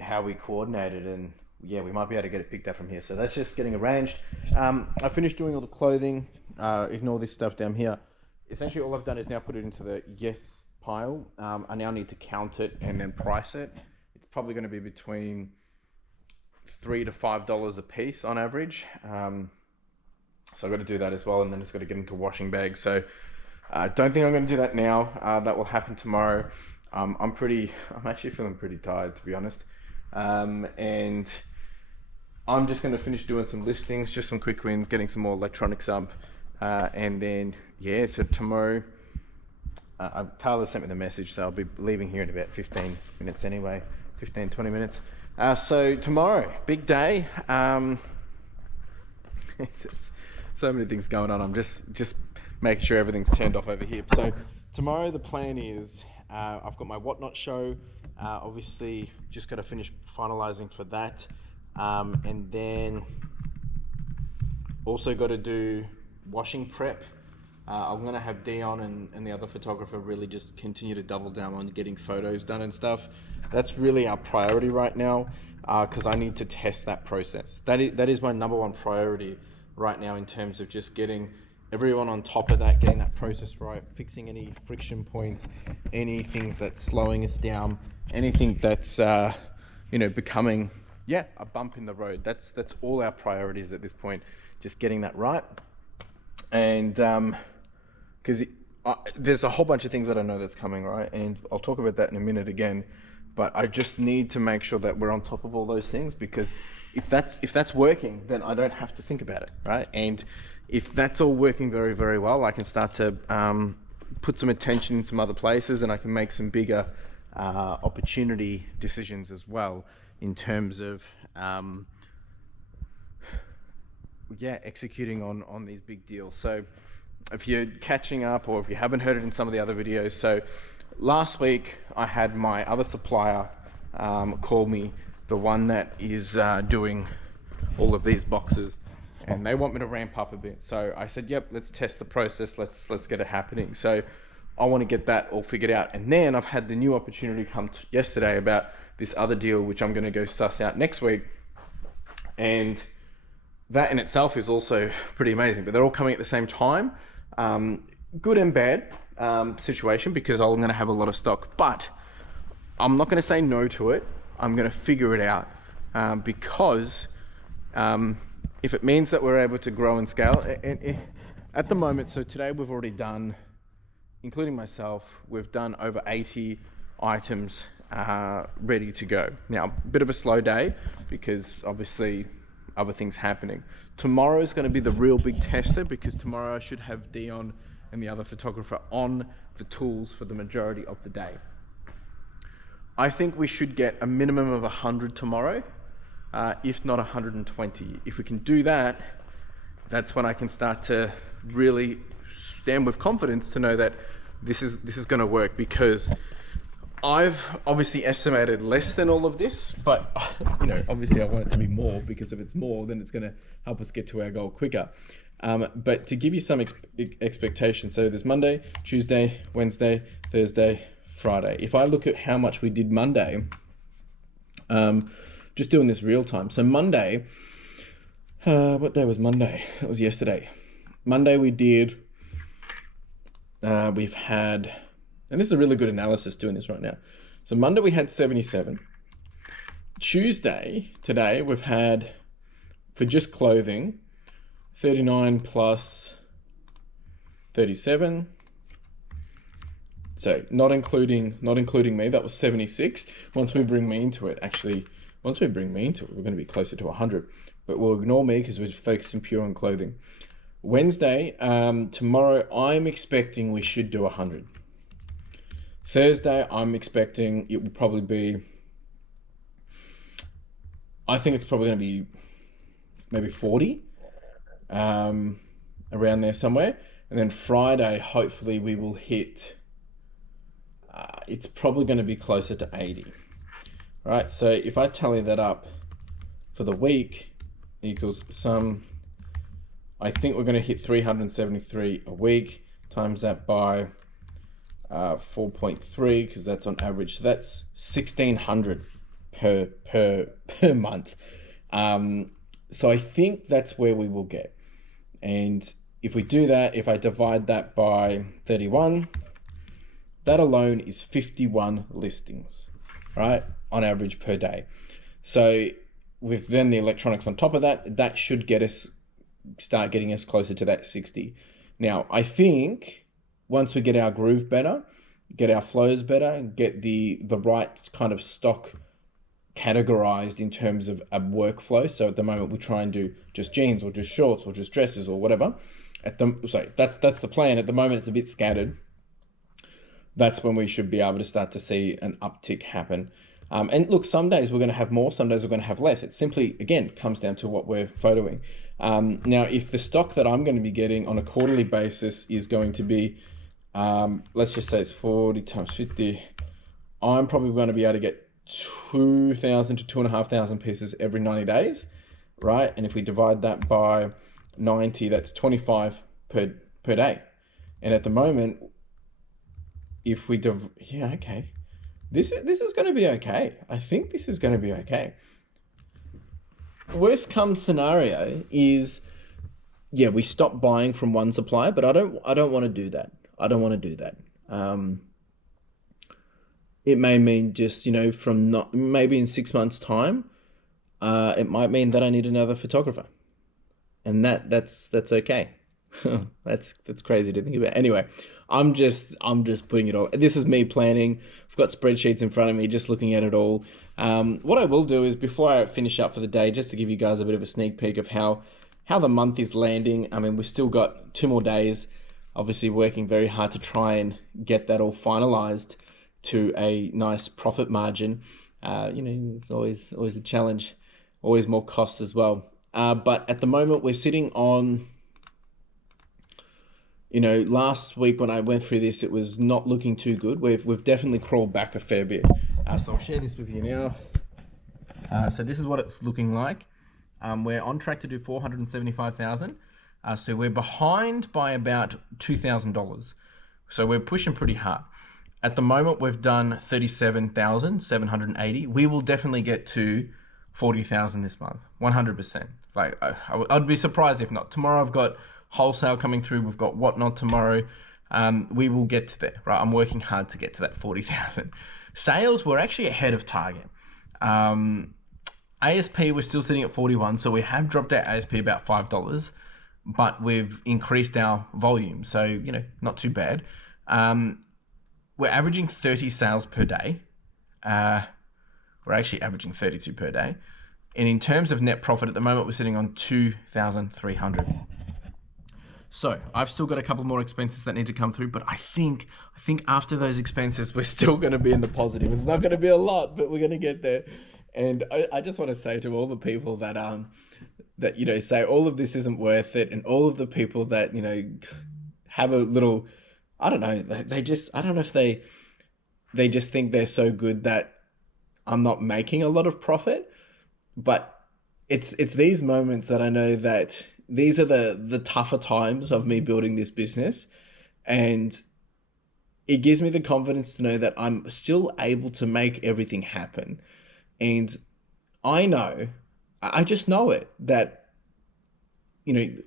how we coordinated, and yeah, we might be able to get it picked up from here. So that's just getting arranged. I finished doing all the clothing. Ignore this stuff down here. Essentially all I've done is now put it into the yes pile. I now need to count it and then price it. It's probably going to be between $3 to $5 a piece on average. So I've got to do that as well, and then it's got to get into washing bags. So I don't think I'm going to do that now. That will happen tomorrow. I'm actually feeling pretty tired, to be honest. And I'm just going to finish doing some listings, just some quick wins, getting some more electronics up, and then yeah, so tomorrow Carla sent me the message, so I'll be leaving here in about 15 minutes anyway, 15-20 minutes. So tomorrow, big day. So many things going on. I'm just making sure everything's turned off over here. So tomorrow the plan is I've got my Whatnot show. Obviously just got to finish finalizing for that, and then also got to do washing prep. I'm going to have Dion and the other photographer really just continue to double down on getting photos done and stuff. That's really our priority right now, because I need to test that process. That is my number one priority right now, in terms of just getting everyone on top of that, getting that process right, fixing any friction points, any things that's slowing us down, anything that's becoming a bump in the road. That's all our priorities at this point, just getting that right. And because there's a whole bunch of things that I know that's coming, right? And I'll talk about that in a minute again, but I just need to make sure that we're on top of all those things, because if that's working, then I don't have to think about it, right? And if that's all working very, very well, I can start to put some attention in some other places, and I can make some bigger opportunity decisions as well, in terms of executing on these big deals. So if you're catching up, or if you haven't heard it in some of the other videos, so last week I had my other supplier call me, the one that is doing all of these boxes, and they want me to ramp up a bit. So I said, yep, let's test the process, let's get it happening. So I want to get that all figured out. And then I've had the new opportunity come yesterday about this other deal, which I'm going to go suss out next week. And that in itself is also pretty amazing, but they're all coming at the same time. Good and bad situation, because I'm going to have a lot of stock, but I'm not going to say no to it. I'm going to figure it out, because if it means that we're able to grow and scale, at the moment, so today we've already done, including myself, we've done over 80 items ready to go. Now, a bit of a slow day, because obviously other things happening. Tomorrow is going to be the real big tester, because tomorrow I should have Dion and the other photographer on the tools for the majority of the day. I think we should get a minimum of 100 tomorrow, if not 120. If we can do that, that's when I can start to really stand with confidence to know that this is going to work, because I've obviously estimated less than all of this, but obviously I want it to be more, because if it's more, then it's going to help us get to our goal quicker. But to give you some expectations, so there's Monday, Tuesday, Wednesday, Thursday, Friday. If I look at how much we did Monday, just doing this real time. So Monday, what day was Monday? It was yesterday. Monday we did, we've had, and this is a really good analysis doing this right now. So Monday we had 77. Tuesday, today, we've had, for just clothing, 39 plus 37. So not including me, that was 76. Once we bring me into it, actually, once we bring me into it, we're going to be closer to 100. But we'll ignore me because we're focusing pure on clothing. Wednesday, tomorrow, I'm expecting we should do 100. Thursday, I'm expecting it will probably be, I think it's probably going to be maybe 40, around there somewhere. And then Friday, hopefully we will hit, it's probably going to be closer to 80. All right, so if I tally that up for the week equals I think we're going to hit 373 a week, times that by 4.3, because that's on average. So that's 1,600 per month. So I think that's where we will get. And if we do that, if I divide that by 31, that alone is 51 listings, right? On average per day. So with then the electronics on top of that, that should start getting us closer to that 60. Now, I think once we get our groove better, get our flows better, and get the right kind of stock categorized in terms of a workflow. So at the moment we try and do just jeans or just shorts or just dresses or whatever. That's the plan. At the moment it's a bit scattered. That's when we should be able to start to see an uptick happen. And look, some days we're going to have more, some days we're going to have less. It simply, again, comes down to what we're photoing. Now, if the stock that I'm going to be getting on a quarterly basis is going to be, let's just say it's 40 times 50, I'm probably going to be able to get 2,000 to 2,500 pieces every 90 days, right? And if we divide that by 90, that's 25 per day. And at the moment, if we this is going to be okay. I think this is going to be okay. Worst come scenario is, yeah, we stop buying from one supplier, but I don't want to do that. I don't want to do that. It may mean just, maybe in 6 months' time, it might mean that I need another photographer, and that's okay. That's crazy to think about. Anyway, I'm just putting it all. This is me planning. I've got spreadsheets in front of me, just looking at it all. What I will do is, before I finish up for the day, just to give you guys a bit of a sneak peek of how the month is landing. I mean, we've still got 2 more days. Obviously, working very hard to try and get that all finalized to a nice profit margin. It's always a challenge, always more costs as well. But at the moment, we're sitting on, last week when I went through this, it was not looking too good. We've definitely crawled back a fair bit. So I'll share this with you now. So this is what it's looking like. We're on track to do 475,000. So we're behind by about $2,000. So we're pushing pretty hard. At the moment, we've done 37,780. We will definitely get to 40,000 this month, 100%. Like, I'd be surprised if not. Tomorrow I've got wholesale coming through. We've got whatnot tomorrow. We will get to there, right? I'm working hard to get to that 40,000. Sales, we're actually ahead of target. ASP, we're still sitting at 41. So we have dropped our ASP about $5, but we've increased our volume. So, not too bad. We're averaging 30 sales per day. We're actually averaging 32 per day. And in terms of net profit, at the moment, we're sitting on 2,300. So I've still got a couple more expenses that need to come through, but I think after those expenses, we're still going to be in the positive. It's not going to be a lot, but we're going to get there. And I just want to say to all the people that say all of this isn't worth it, and all of the people that, have a little, I don't know, I don't know if they just think they're so good that I'm not making a lot of profit, but it's these moments that I know that these are the tougher times of me building this business, and it gives me the confidence to know that I'm still able to make everything happen. And I just know it, that,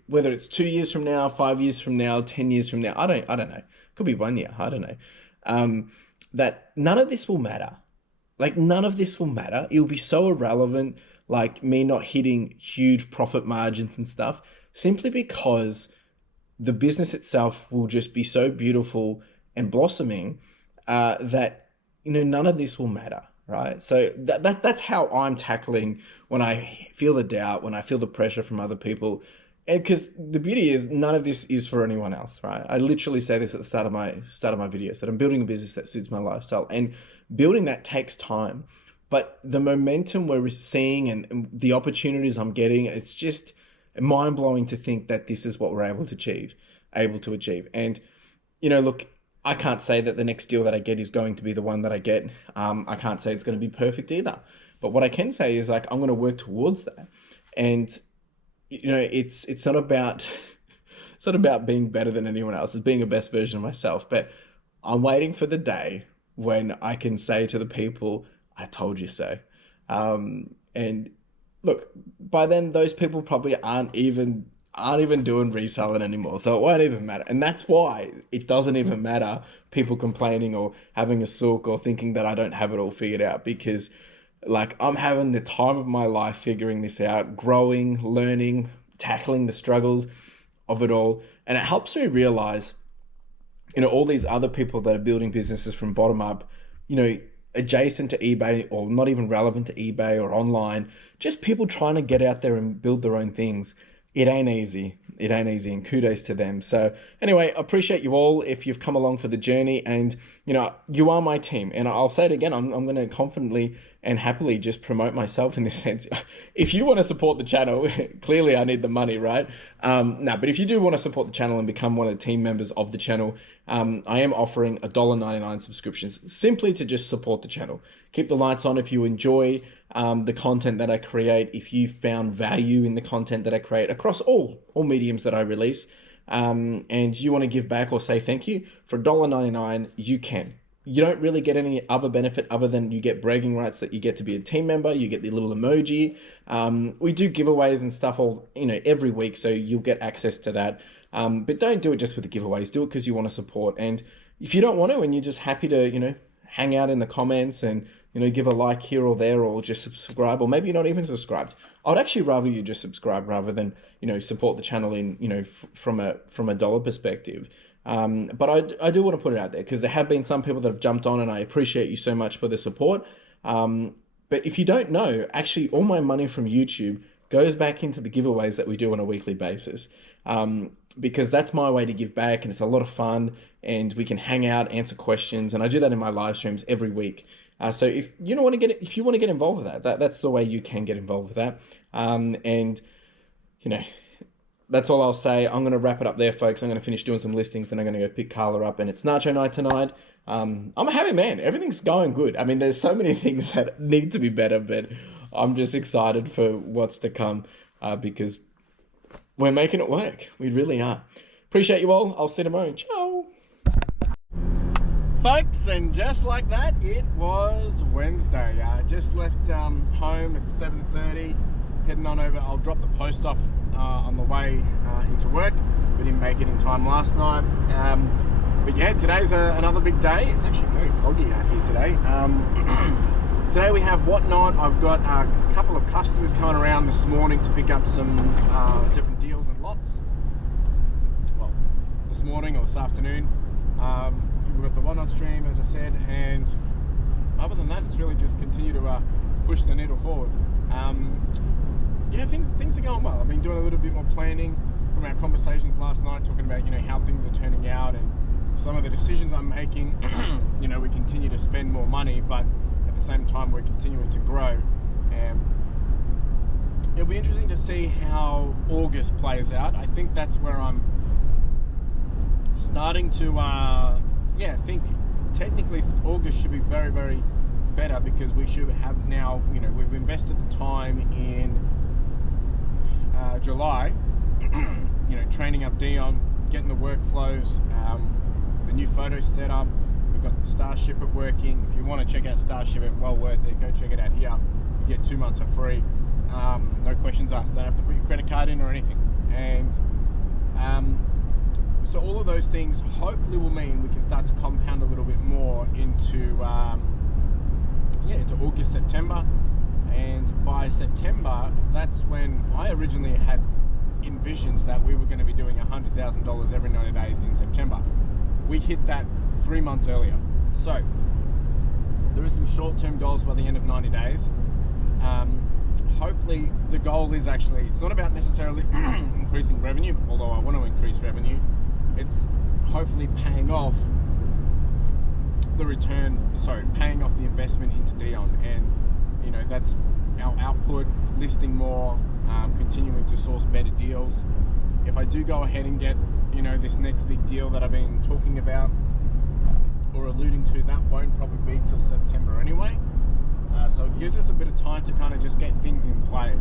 whether it's 2 years from now, 5 years from now, 10 years from now, I don't know. Could be 1 year. I don't know. That none of this will matter. Like, none of this will matter. It'll be so irrelevant, like me not hitting huge profit margins and stuff, simply because the business itself will just be so beautiful and blossoming, that, none of this will matter, right? So that's how I'm tackling when I feel the doubt, when I feel the pressure from other people. And because the beauty is none of this is for anyone else, right? I literally say this at the start of my videos, that I'm building a business that suits my lifestyle, and building that takes time. But the momentum we're seeing and the opportunities I'm getting, it's just mind blowing to think that this is what we're able to achieve. And look, I can't say that the next deal that I get is going to be the one that I get. I can't say it's going to be perfect either. But what I can say is, like, I'm going to work towards that. And it's not about being better than anyone else. It's being a best version of myself. But I'm waiting for the day when I can say to the people, I told you so. And look, by then those people probably aren't even doing reselling anymore, so it won't even matter. And that's why it doesn't even matter people complaining or having a sulk or thinking that I don't have it all figured out, because like, I'm having the time of my life figuring this out, growing, learning, tackling the struggles of it all. And it helps me realize, all these other people that are building businesses from bottom up, adjacent to eBay or not even relevant to eBay or online, just people trying to get out there and build their own things. It ain't easy, and kudos to them. So anyway, I appreciate you all if you've come along for the journey, and you are my team. And I'll say it again, I'm going to confidently and happily just promote myself in this sense. If you want to support the channel, clearly I need the money, right? But if you do want to support the channel and become one of the team members of the channel, I am offering $1.99 subscriptions simply to just support the channel. Keep the lights on if you enjoy the content that I create, if you found value in the content that I create across all mediums that I release, and you want to give back or say thank you, for $1.99 you can. You don't really get any other benefit other than you get bragging rights that you get to be a team member, you get the little emoji. We do giveaways and stuff every week, so you'll get access to that. But don't do it just for the giveaways, do it because you want to support. And if you don't want to and you're just happy to, hang out in the comments and, give a like here or there, or just subscribe, or maybe you're not even subscribed, I'd actually rather you just subscribe rather than, support the channel in, from a dollar perspective. But I do want to put it out there because there have been some people that have jumped on, and I appreciate you so much for the support. But if you don't know, actually all my money from YouTube goes back into the giveaways that we do on a weekly basis. Because that's my way to give back, and it's a lot of fun, and we can hang out, answer questions, and I do that in my live streams every week. So if you want to get involved with that's the way you can get involved with that. That's all I'll say. I'm going to wrap it up there, folks. I'm going to finish doing some listings, then I'm going to go pick Carla up, and it's nacho night tonight. I'm a happy man. Everything's going good. I mean, there's so many things that need to be better, but I'm just excited for what's to come, because we're making it work. We really are. Appreciate you all. I'll see you tomorrow. Ciao. Folks, and just like that, it was Wednesday. I just left home at 7:30, heading on over. I'll drop the post off on the way into work. We didn't make it in time last night. But yeah, today's another big day. It's actually very foggy out here today. Today we have Whatnot. I've got a couple of customers coming around this morning to pick up some different deals and lots. Well, this morning or this afternoon. We've got the Whatnot stream, as I said, and other than that, it's really just continue to push the needle forward. Yeah, things are going well. I've been doing a little bit more planning from our conversations last night, talking about how things are turning out and some of the decisions I'm making. We continue to spend more money, but at the same time we're continuing to grow. It'll be interesting to see how August plays out. I think that's where I'm starting to think technically August should be very, very better, because we should have now, we've invested the time in July, training up Dion, getting the workflows, the new photos set up. We've got the Starship it working. If you want to check out Starship, it well worth it. Go check it out here. You get 2 months for free. No questions asked. Don't have to put your credit card in or anything. And so all of those things hopefully will mean we can start to compound a little bit more into August, September. And by September, that's when I originally had envisioned that we were going to be doing $100,000 every 90 days in September. We hit that 3 months earlier. So there is some short-term goals by the end of 90 days. Hopefully the goal is actually, it's not about necessarily increasing revenue, although I want to increase revenue. It's hopefully paying off the paying off the investment into Dion, and you know, that's our output, listing more, continuing to source better deals. If I do go ahead and get, you know, this next big deal that I've been talking about or alluding to, that won't probably be till September anyway. So it gives us a bit of time to kind of just get things in play,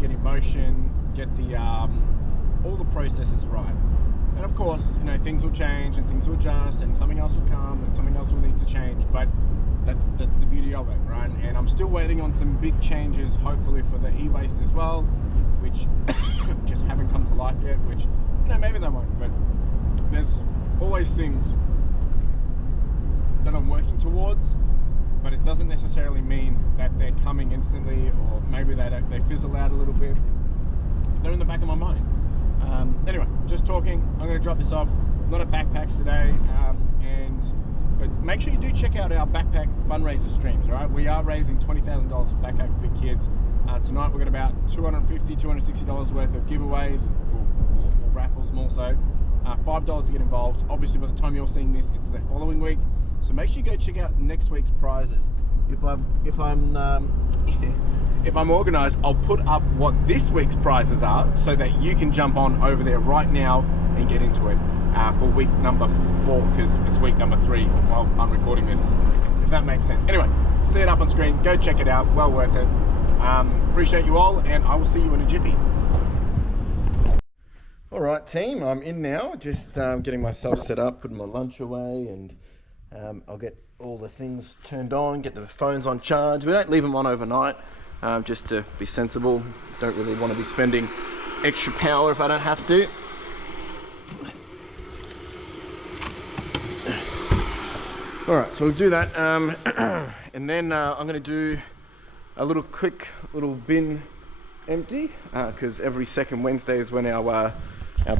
get in motion, get the all the processes right. And of course, you know, things will change and things will adjust and something else will come and something else will need to change, but that's the beauty of it, right? And I'm still waiting on some big changes, hopefully for the eWaste as well, which just haven't come to life yet, which, you know, maybe they won't, but there's always things that I'm working towards, but it doesn't necessarily mean that they're coming instantly, or maybe they fizzle out a little bit. They're in the back of my mind. Anyway, just talking. I'm going to drop this off. A lot of backpacks today, but make sure you do check out our backpack fundraiser streams. All right, we are raising $20,000 for backpack for big kids. Tonight we've got about $250, $260 worth of giveaways or raffles, more so. $5 to get involved. Obviously, by the time you're seeing this, it's the following week. So make sure you go check out next week's prizes. If I'm organized, I'll put up what this week's prizes are so that you can jump on over there right now and get into it for week number 4, because it's week number 3 while I'm recording this, if that makes sense. Anyway, see it up on screen. Go check it out. Well worth it. Appreciate you all, and I will see you in a jiffy. All right, team, I'm in now. Just getting myself set up, putting my lunch away, and I'll get all the things turned on, get the phones on charge. We don't leave them on overnight, just to be sensible. Don't really want to be spending extra power if I don't have to. All right, so we'll do that, and then I'm going to do a quick little bin empty, because every second Wednesday is when our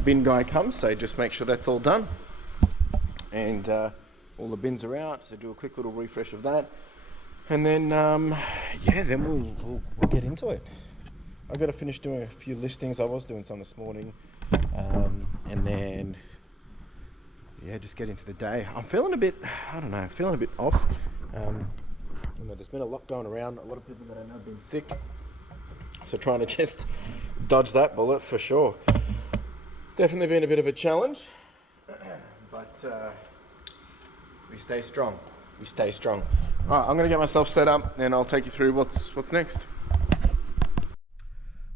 bin guy comes, so just make sure that's all done, and all the bins are out, so do a quick little refresh of that, and then yeah, then we'll get into it. I've got to finish doing a few listings. I was doing some this morning, and then yeah, just get into the day. I'm feeling a bit, I don't know, feeling a bit off. You know, there's been a lot going around. A lot of people that I know have been sick, so trying to just dodge that bullet for sure. Definitely been a bit of a challenge, but we stay strong. We stay strong. All right, I'm gonna get myself set up, and I'll take you through what's next.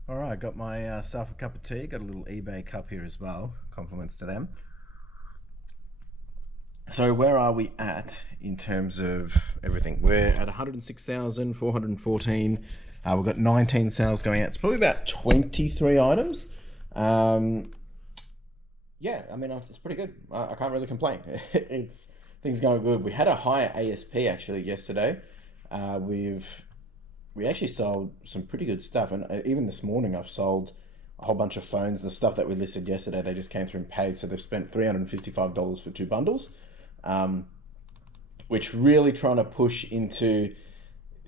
All right, got myself a cup of tea. Got a little eBay cup here as well. Compliments to them. So where are we at in terms of everything? We're at 106,414. We've got 19 sales going out. It's probably about 23 items. Yeah, I mean, it's pretty good. I can't really complain. Things going good. We had a higher ASP actually yesterday. We actually sold some pretty good stuff, and even this morning I've sold a whole bunch of phones. The stuff that we listed yesterday, they just came through and paid, so they've spent $355 for 2 bundles. Which really trying to push into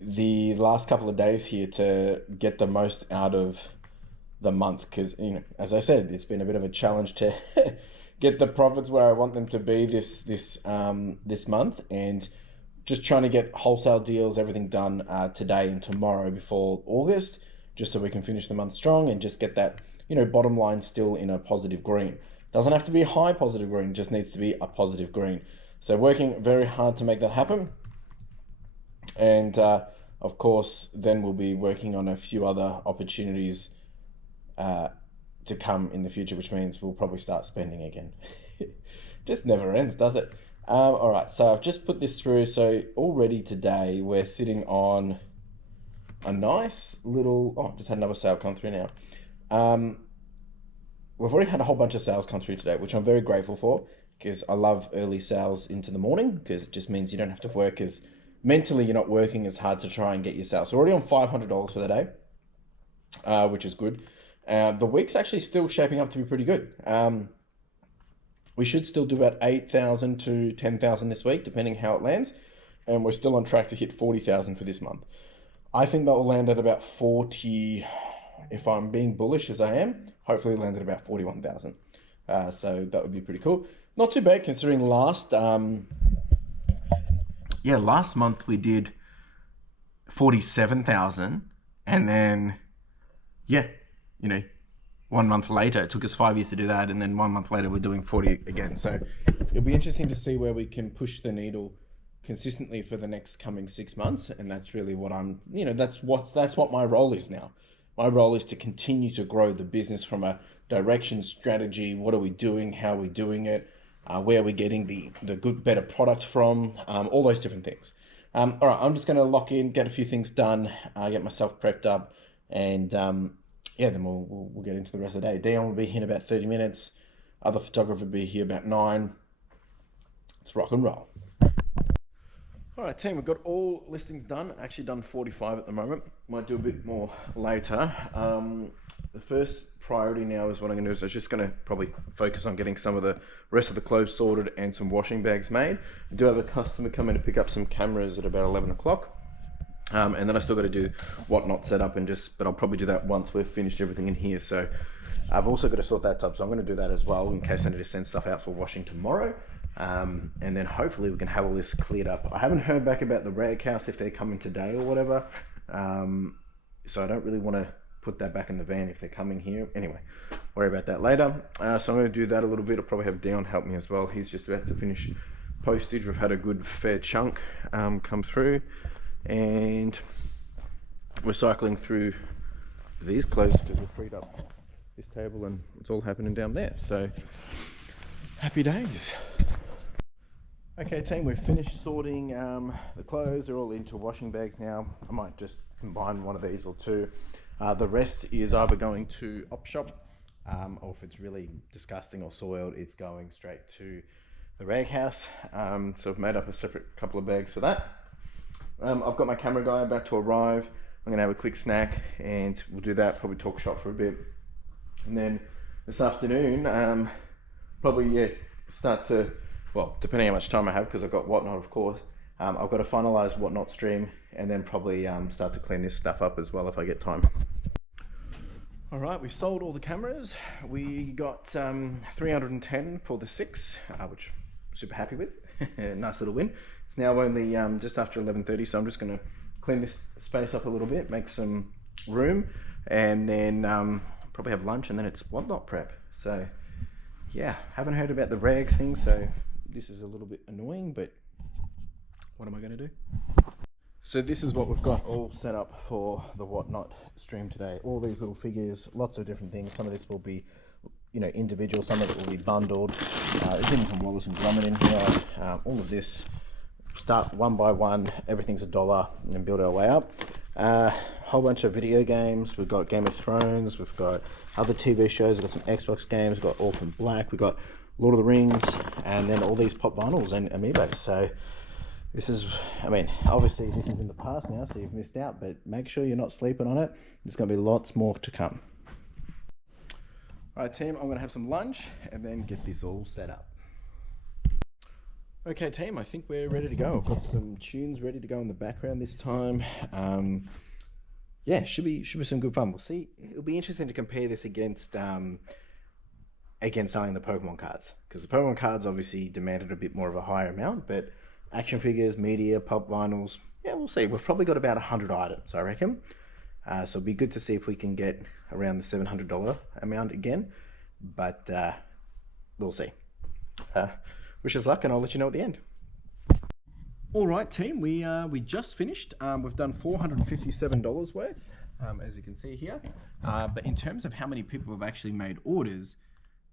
the last couple of days here to get the most out of the month, because, you know, as I said, it's been a bit of a challenge to get the profits where I want them to be this month, and just trying to get wholesale deals, everything done today and tomorrow before August, just so we can finish the month strong and just get that, you know, bottom line still in a positive green. Doesn't have to be a high positive green, just needs to be a positive green. So working very hard to make that happen. And of course, then we'll be working on a few other opportunities to come in the future, which means we'll probably start spending again. Just never ends, does it? All right, so I've just put this through. So already today, we're sitting on a nice little, just had another sale come through now. We've already had a whole bunch of sales come through today, which I'm very grateful for, because I love early sales into the morning, because it just means you don't have to work as mentally, you're not working as hard to try and get your sales. So already on $500 for the day, which is good. The week's actually still shaping up to be pretty good. We should still do about 8,000 to 10,000 this week, depending how it lands. and we're still on track to hit 40,000 for this month. I think that will land at about 40, if I'm being bullish as I am, hopefully land at about 41,000. So that would be pretty cool. Not too bad considering last month we did 47,000, and then, 1 month later, it took us 5 years to do that, and then 1 month later we're doing 40 again. So it'll be interesting to see where we can push the needle consistently for the next coming 6 months, and that's really what I'm, that's what my role is now. My role is to continue to grow the business from a direction, strategy, what are we doing, how are we doing it, where are we getting the good, better product from, all those different things. All right, I'm just going to lock in, get a few things done, get myself prepped up, and then we'll get into the rest of the day. Dion will be here in about 30 minutes. Other photographer will be here about 9. Let's rock and roll. All right, team, we've got all listings done. Actually done 45 at the moment. Might do a bit more later. The first priority now is what I'm going to do is I'm just going to probably focus on getting some of the rest of the clothes sorted and some washing bags made. I do have a customer coming to pick up some cameras at about 11 o'clock. And then I still got to do whatnot set up but I'll probably do that once we've finished everything in here. So I've also got to sort that up. So I'm going to do that as well in case I need to send stuff out for washing tomorrow. And then hopefully we can have all this cleared up. I haven't heard back about the rag house if they're coming today or whatever. So I don't really want to put that back in the van if they're coming here. Anyway, worry about that later. So I'm going to do that a little bit. I'll probably have Dion help me as well. He's just about to finish postage. We've had a good fair chunk come through, and we're cycling through these clothes because we've freed up this table and it's all happening down there. So happy days. Okay, team, we've finished sorting the clothes. They're all into washing bags now. I might just combine one of these or two. The rest is either going to op shop, or if it's really disgusting or soiled, it's going straight to the rag house. So I've made up a separate couple of bags for that. I've got my camera guy about to arrive. I'm gonna have a quick snack and we'll do that, probably talk shop for a bit. And then this afternoon, probably start to, well, depending how much time I have, because I've got whatnot, of course, I've got to finalize whatnot stream and then probably start to clean this stuff up as well if I get time. All right, we sold all the cameras. We got 310 for the 6, which I'm super happy with. Nice little win. It's now only just after 11:30, so I'm just going to clean this space up a little bit, make some room, and then probably have lunch, and then it's whatnot prep. So yeah, haven't heard about the rag thing, so this is a little bit annoying, but what am I going to do? So this is what we've got all set up for the whatnot stream today. All these little figures, lots of different things. Some of this will be, individual. Some of it will be bundled. There's even some Wallace and Gromit in here. All of this, start one by one. Everything's $1, and then build our way up. Whole bunch of video games. We've got Game of Thrones. We've got other TV shows. We've got some Xbox games. We've got Orphan Black. We've got Lord of the Rings, and then all these pop vinyls and amiibos. So this is, obviously this is in the past now, so you've missed out, but make sure you're not sleeping on it. There's going to be lots more to come. All right, team, I'm going to have some lunch and then get this all set up. Okay, team, I think we're ready to go. I've got some tunes ready to go in the background this time. Yeah, should be some good fun. We'll see. It'll be interesting to compare this against selling the Pokemon cards, because the Pokemon cards obviously demanded a bit more of a higher amount, but action figures, media, pop vinyls, yeah, we'll see. We've probably got about 100 items, I reckon. So it'll be good to see if we can get around the $700 amount again, but we'll see. Wish us luck, and I'll let you know at the end. All right, team, we just finished. We've done $457 worth, as you can see here. But in terms of how many people have actually made orders,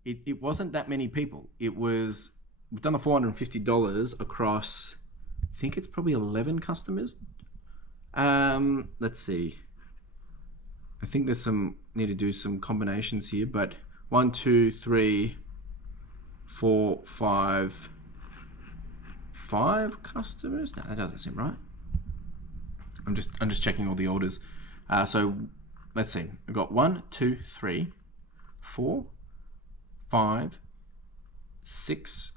it wasn't that many people. We've done the $450 across, I think it's probably 11 customers. Let's see. I think there's need to do some combinations here, but 1, 2, 3, 4, 5 customers. No, that doesn't seem right. I'm just checking all the orders. So let's see. We've got 1, 2, 3, 4, 5, 6,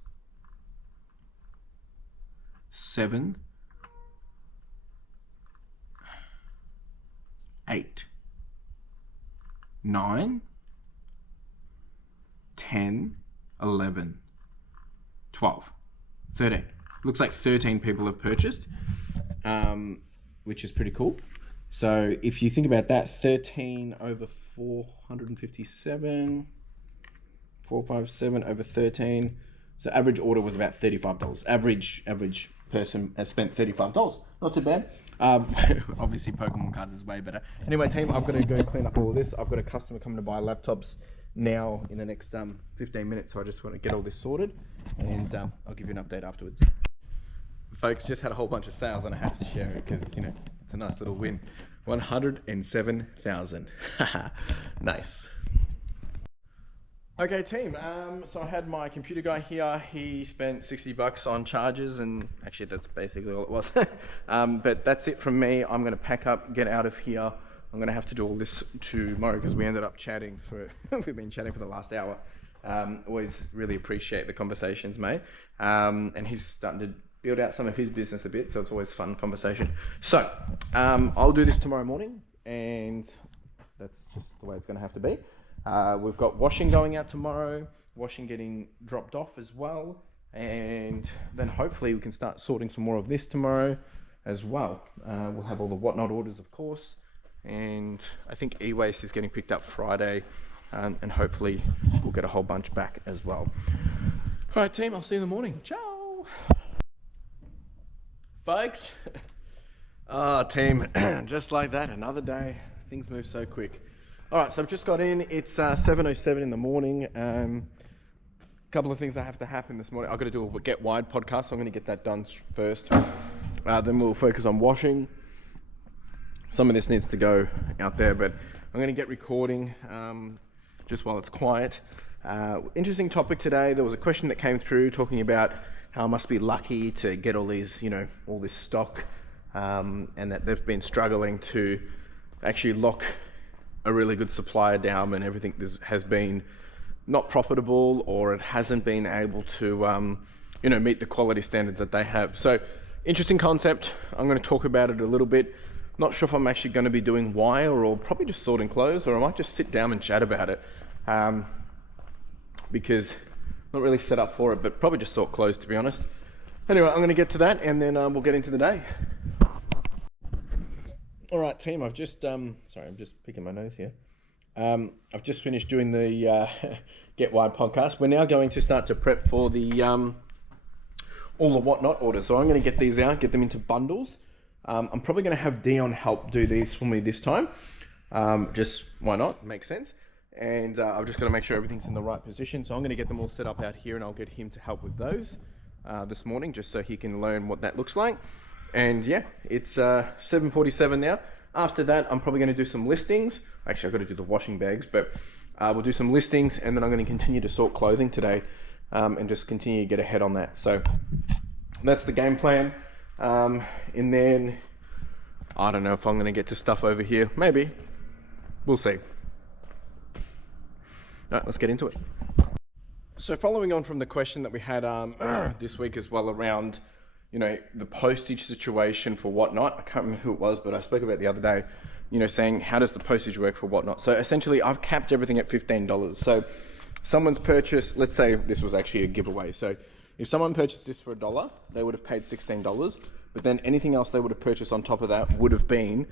7, 8, 9, 10, 11, 12, 13. Looks like 13 people have purchased, which is pretty cool. So if you think about that, 13 over 457, 457 over 13. So average order was about $35. Average person has spent $35. Not too bad. Obviously Pokemon cards is way better. Anyway, team, I've got to go clean up all of this. I've got a customer coming to buy laptops now in the next 15 minutes. So I just want to get all this sorted, and I'll give you an update afterwards. Folks, just had a whole bunch of sales and I have to share it because, you know, it's a nice little win. 107,000. Nice. Okay, team. So I had my computer guy here. He spent $60 on charges, and actually that's basically all it was. But that's it from me. I'm going to pack up, get out of here. I'm going to have to do all this tomorrow because we ended up chatting for, we've been chatting for the last hour. Always really appreciate the conversations, mate. And he's starting to build out some of his business a bit, so it's always fun conversation. So I'll do this tomorrow morning, and that's just the way it's going to have to be. We've got washing going out tomorrow, washing getting dropped off as well, and then hopefully we can start sorting some more of this tomorrow as well. We'll have all the whatnot orders, of course, and I think eWaste is getting picked up Friday, and hopefully we'll get a whole bunch back as well. All right, team, I'll see you in the morning. Ciao! Folks, team, just like that, another day. Things move so quick. All right, so I've just got in. It's 7:07 in the morning. A couple of things that have to happen this morning. I've got to do a Get Wide podcast, so I'm going to get that done first. Then we'll focus on washing. Some of this needs to go out there, but I'm going to get recording just while it's quiet. Interesting topic today. There was a question that came through talking about how I must be lucky to get all these, you know, all this stock, and that they've been struggling to actually lock a really good supplier down, and everything has been not profitable, or it hasn't been able to, you know, meet the quality standards that they have. So interesting concept. I'm going to talk about it a little bit. Not sure if I'm actually going to be doing wire or probably just sorting clothes, or I might just sit down and chat about it, because not really set up for it, but probably just sort clothes, to be honest. Anyway, I'm going to get to that, and then we'll get into the day. All right, team, I've just, sorry, I'm just picking my nose here. I've just finished doing the Get Wide podcast. We're now going to start to prep for the all the whatnot orders. So I'm going to get these out, get them into bundles. I'm probably going to have Dion help do these for me this time. Just why not? Makes sense. And I've just got to make sure everything's in the right position. So I'm going to get them all set up out here, and I'll get him to help with those this morning, just so he can learn what that looks like. And yeah, it's 7:47 now. After that, I'm probably going to do some listings. Actually, I've got to do the washing bags, but we'll do some listings, and then I'm going to continue to sort clothing today, and just continue to get ahead on that. So that's the game plan. And then I don't know if I'm going to get to stuff over here. Maybe. We'll see. All right, let's get into it. So following on from the question that we had this week as well around, you know, the postage situation for whatnot. I can't remember who it was, but I spoke about the other day, you know, saying how does the postage work for whatnot. So essentially I've capped everything at $15. So someone's purchased, let's say this was actually a giveaway. So if someone purchased this for $1, they would have paid $16, but then anything else they would have purchased on top of that would have been,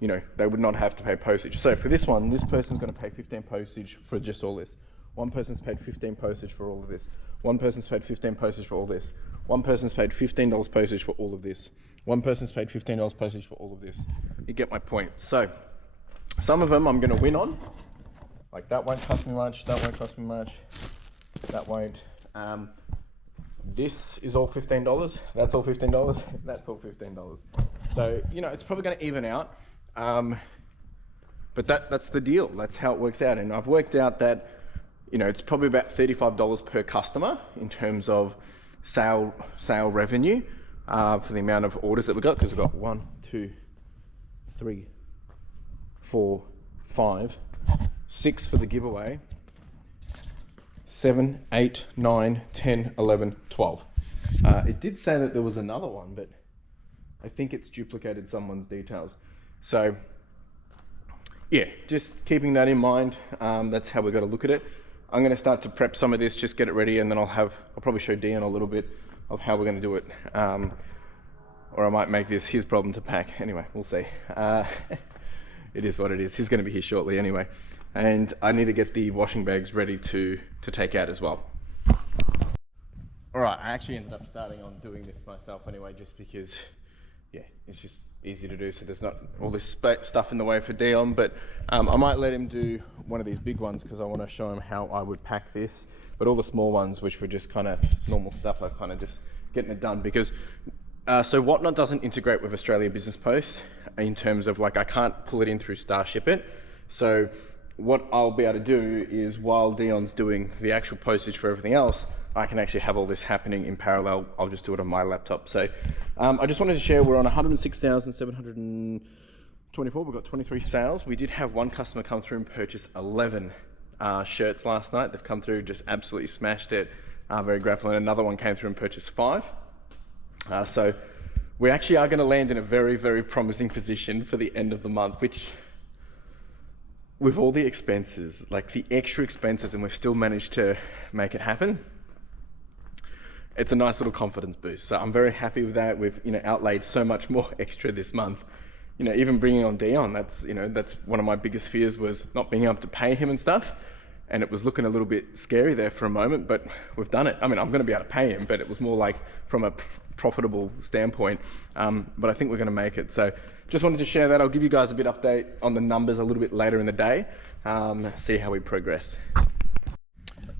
you know, they would not have to pay postage. So for this one, this person's going to pay 15 postage for just all this. One person's paid 15 postage for all of this. One person's paid 15 postage for all this. One person's paid $15 postage for all of this. One person's paid $15 postage for all of this. You get my point. So some of them I'm going to win on. Like that won't cost me much. That won't cost me much. That won't. This is all $15. That's all $15. That's all $15. So, you know, it's probably going to even out. But that's the deal. That's how it works out. And I've worked out that, you know, it's probably about $35 per customer in terms of sale revenue for the amount of orders that we've got, because we've got 1, 2, 3, 4, 5, 6 for the giveaway, 7, 8, 9, 10, 11, 12. It did say that there was another one, but I think it's duplicated someone's details. So yeah, just keeping that in mind. That's how we've got to look at it. I'm going to start to prep some of this, just get it ready, and then I'll probably show Dion a little bit of how we're going to do it. Or I might make this his problem to pack. Anyway, we'll see. It is what it is. He's going to be here shortly anyway. And I need to get the washing bags ready to take out as well. All right, I actually ended up starting on doing this myself anyway, just because, yeah, it's just easy to do, so there's not all this stuff in the way for Dion, but I might let him do one of these big ones because I want to show him how I would pack this, but all the small ones, which were just kind of normal stuff, I kind of just getting it done because so Whatnot doesn't integrate with Australia Business Post in terms of like I can't pull it in through Starship it. So what I'll be able to do is while Dion's doing the actual postage for everything else, I can actually have all this happening in parallel. I'll just do it on my laptop. So I just wanted to share, we're on 106,724. We've got 23 sales. We did have one customer come through and purchase 11 shirts last night. They've come through, just absolutely smashed it. Very grateful. And another one came through and purchased 5. So we actually are going to land in a very, very promising position for the end of the month, which with all the expenses, like the extra expenses, and we've still managed to make it happen. It's a nice little confidence boost. So I'm very happy with that. We've, outlaid so much more extra this month. Even bringing on Dion, that's one of my biggest fears was not being able to pay him and stuff. And it was looking a little bit scary there for a moment, but we've done it. I mean, I'm going to be able to pay him, but it was more like from a profitable standpoint. But I think we're going to make it. So just wanted to share that. I'll give you guys a bit update on the numbers a little bit later in the day. See how we progress.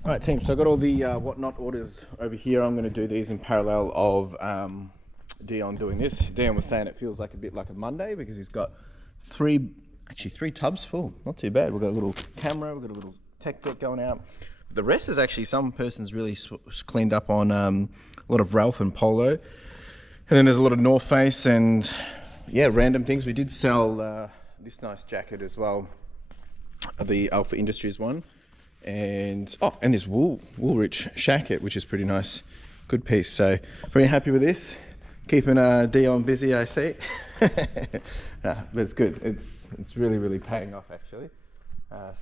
All right, team, so I've got all the Whatnot orders over here. I'm going to do these in parallel of Dion doing this. Dion was saying it feels like a bit like a Monday because he's got three tubs full. Not too bad. We've got a little camera, we've got a little tech deck going out. The rest is actually some person's really cleaned up on a lot of Ralph and Polo. And then there's a lot of North Face and, yeah, random things. We did sell this nice jacket as well, the Alpha Industries one. And this Woolrich shacket, which is pretty nice, good piece. So very happy with this. Keeping Dion busy, I see. But it's good. It's really, really paying off actually.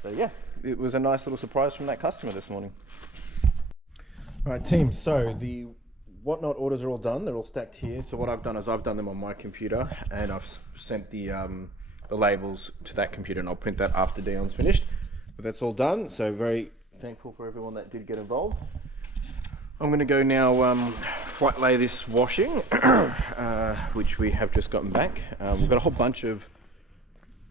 So yeah, it was a nice little surprise from that customer this morning. All right, team. So the Whatnot orders are all done. They're all stacked here. So what I've done is I've done them on my computer, and I've sent the labels to that computer, and I'll print that after Dion's finished. But that's all done, so very thankful for everyone that did get involved. I'm going to go now flight lay this washing, which we have just gotten back. We've got a whole bunch of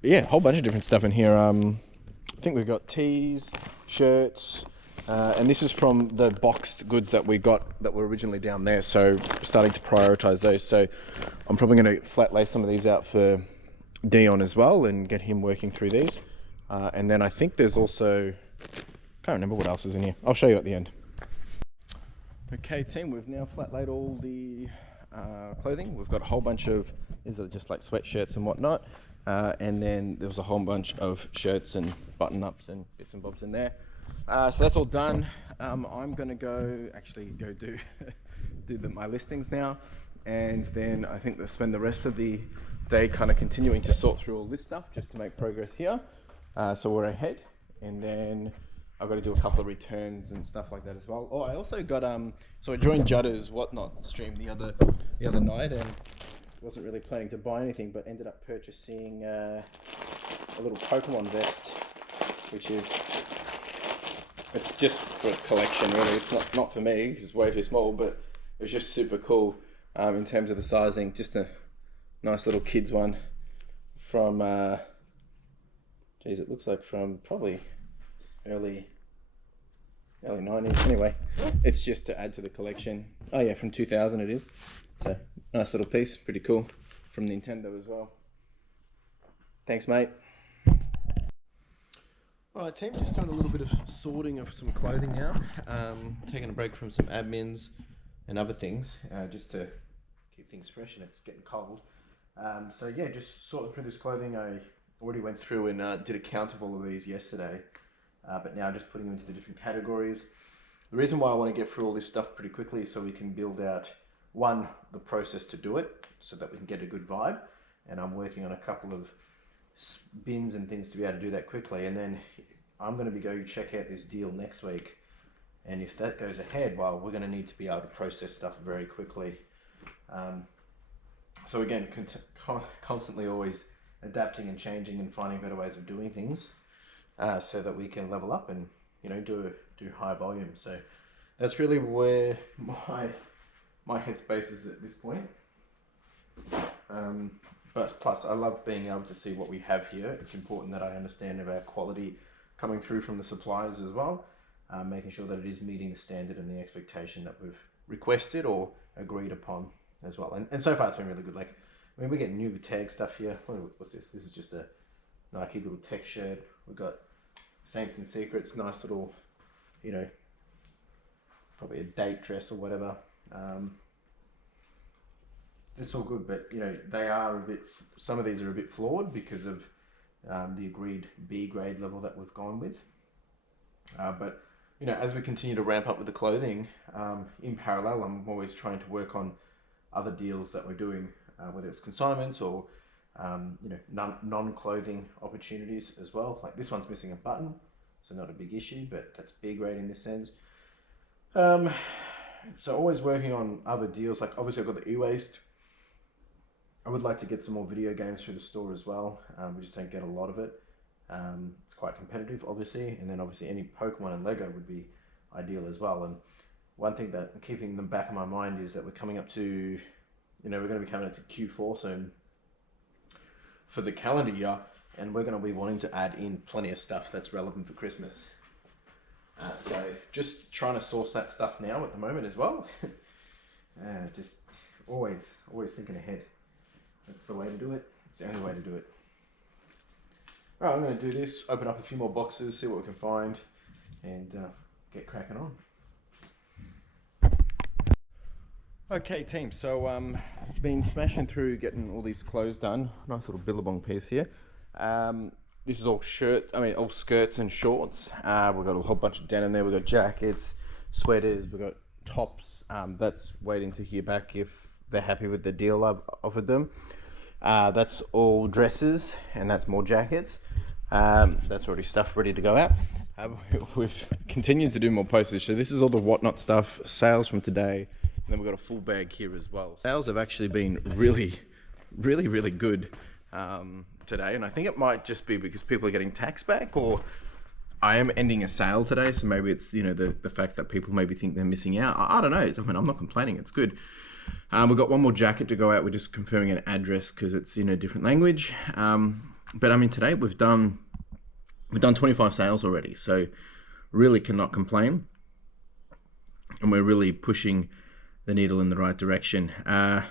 different stuff in here. I think we've got tees, shirts, and this is from the boxed goods that we got that were originally down there, so starting to prioritize those. So I'm probably going to flat lay some of these out for Dion as well and get him working through these. And then I think there's also, can't remember what else is in here. I'll show you at the end. Okay, team, we've now flat laid all the clothing. We've got a whole bunch of, these are just like sweatshirts and whatnot. And then there was a whole bunch of shirts and button-ups and bits and bobs in there. So that's all done. I'm going to go do my listings now. And then I think we'll spend the rest of the day kind of continuing to sort through all this stuff just to make progress here. So we're ahead, and then I've got to do a couple of returns and stuff like that as well. Oh, I also got so I joined Judder's Whatnot stream the other night, and wasn't really planning to buy anything, but ended up purchasing a little Pokemon vest, which is it's just for collection really. It's not for me because it's way too small, but it's just super cool in terms of the sizing. Just a nice little kids one from. Geez, it looks like from probably early 90s. Anyway, it's just to add to the collection. Oh yeah, from 2000 it is. So nice little piece, pretty cool, from Nintendo as well. Thanks, mate. All right, team, just doing a little bit of sorting of some clothing now. Taking a break from some admins and other things, just to keep things fresh, and it's getting cold. So yeah, just sorting through this clothing. I already went through and did a count of all of these yesterday, but now just putting them into the different categories. The reason why I want to get through all this stuff pretty quickly is so we can build out, one, the process to do it, so that we can get a good vibe. And I'm working on a couple of bins and things to be able to do that quickly. And then I'm going to be going to check out this deal next week. And if that goes ahead, well, we're going to need to be able to process stuff very quickly. So again, constantly always adapting and changing and finding better ways of doing things, so that we can level up and, you know, do high volume. So that's really where my headspace is at this point. But plus, I love being able to see what we have here. It's important that I understand of our quality coming through from the suppliers as well, making sure that it is meeting the standard and the expectation that we've requested or agreed upon as well. And so far it's been really good. Like, I mean, we get new tag stuff here. What's this? This is just a Nike little tech shirt. We've got Saints and Secrets, nice little, you know, probably a date dress or whatever. It's all good, but you know, they are some of these are a bit flawed because of the agreed B grade level that we've gone with. But you know, as we continue to ramp up with the clothing, in parallel, I'm always trying to work on other deals that we're doing, whether it's consignments or you know, non-clothing opportunities as well. Like this one's missing a button, so not a big issue, but that's B grade in this sense. So always working on other deals. Like obviously I've got the eWaste. I would like to get some more video games through the store as well. We just don't get a lot of it. It's quite competitive, obviously, and then obviously any Pokemon and Lego would be ideal as well. And one thing that keeping them back in my mind is that we're coming up to, you know, we're going to be coming up to Q4 soon for the calendar year, and we're going to be wanting to add in plenty of stuff that's relevant for Christmas. So just trying to source that stuff now at the moment as well. Just always thinking ahead. That's the way to do it. It's the only way to do it. All right, I'm going to do this, open up a few more boxes, see what we can find, and get cracking on. Okay, team. So been smashing through getting all these clothes done. Nice little billabong piece here. This is all all skirts and shorts. We've got a whole bunch of denim there. We've got jackets, sweaters. We've got tops. That's waiting to hear back if they're happy with the deal I've offered them. That's all dresses, and that's more jackets. That's already stuff ready to go out. We've continued to do more postage. So this is all the whatnot stuff, sales from today. And then we've got a full bag here as well. Sales have actually been really good today. And I think it might just be because people are getting tax back, or I am ending a sale today. So maybe it's, you know, the fact that people maybe think they're missing out. I don't know. I mean, I'm not complaining. It's good. We've got one more jacket to go out. We're just confirming an address because it's in a different language. But I mean, today we've done 25 sales already, so really cannot complain. And we're really pushing the needle in the right direction. I'm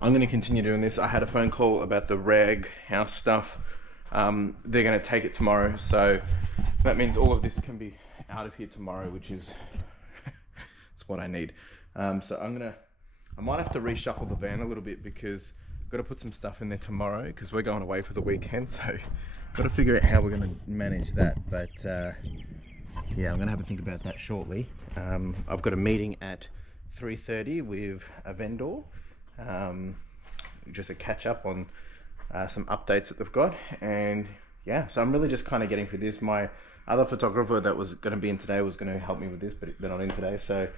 going to continue doing this. I had a phone call about the rag house stuff. They're going to take it tomorrow, so that means all of this can be out of here tomorrow, which is it's what I need. So I might have to reshuffle the van a little bit because I've got to put some stuff in there tomorrow because we're going away for the weekend. So I've got to figure out how we're going to manage that. But yeah, I'm going to have a think about that shortly. I've got a meeting at 3:30 with a vendor, just a catch up on some updates that they've got. And yeah, so I'm really just kind of getting through this. My other photographer that was going to be in today was going to help me with this, but they're not in today. So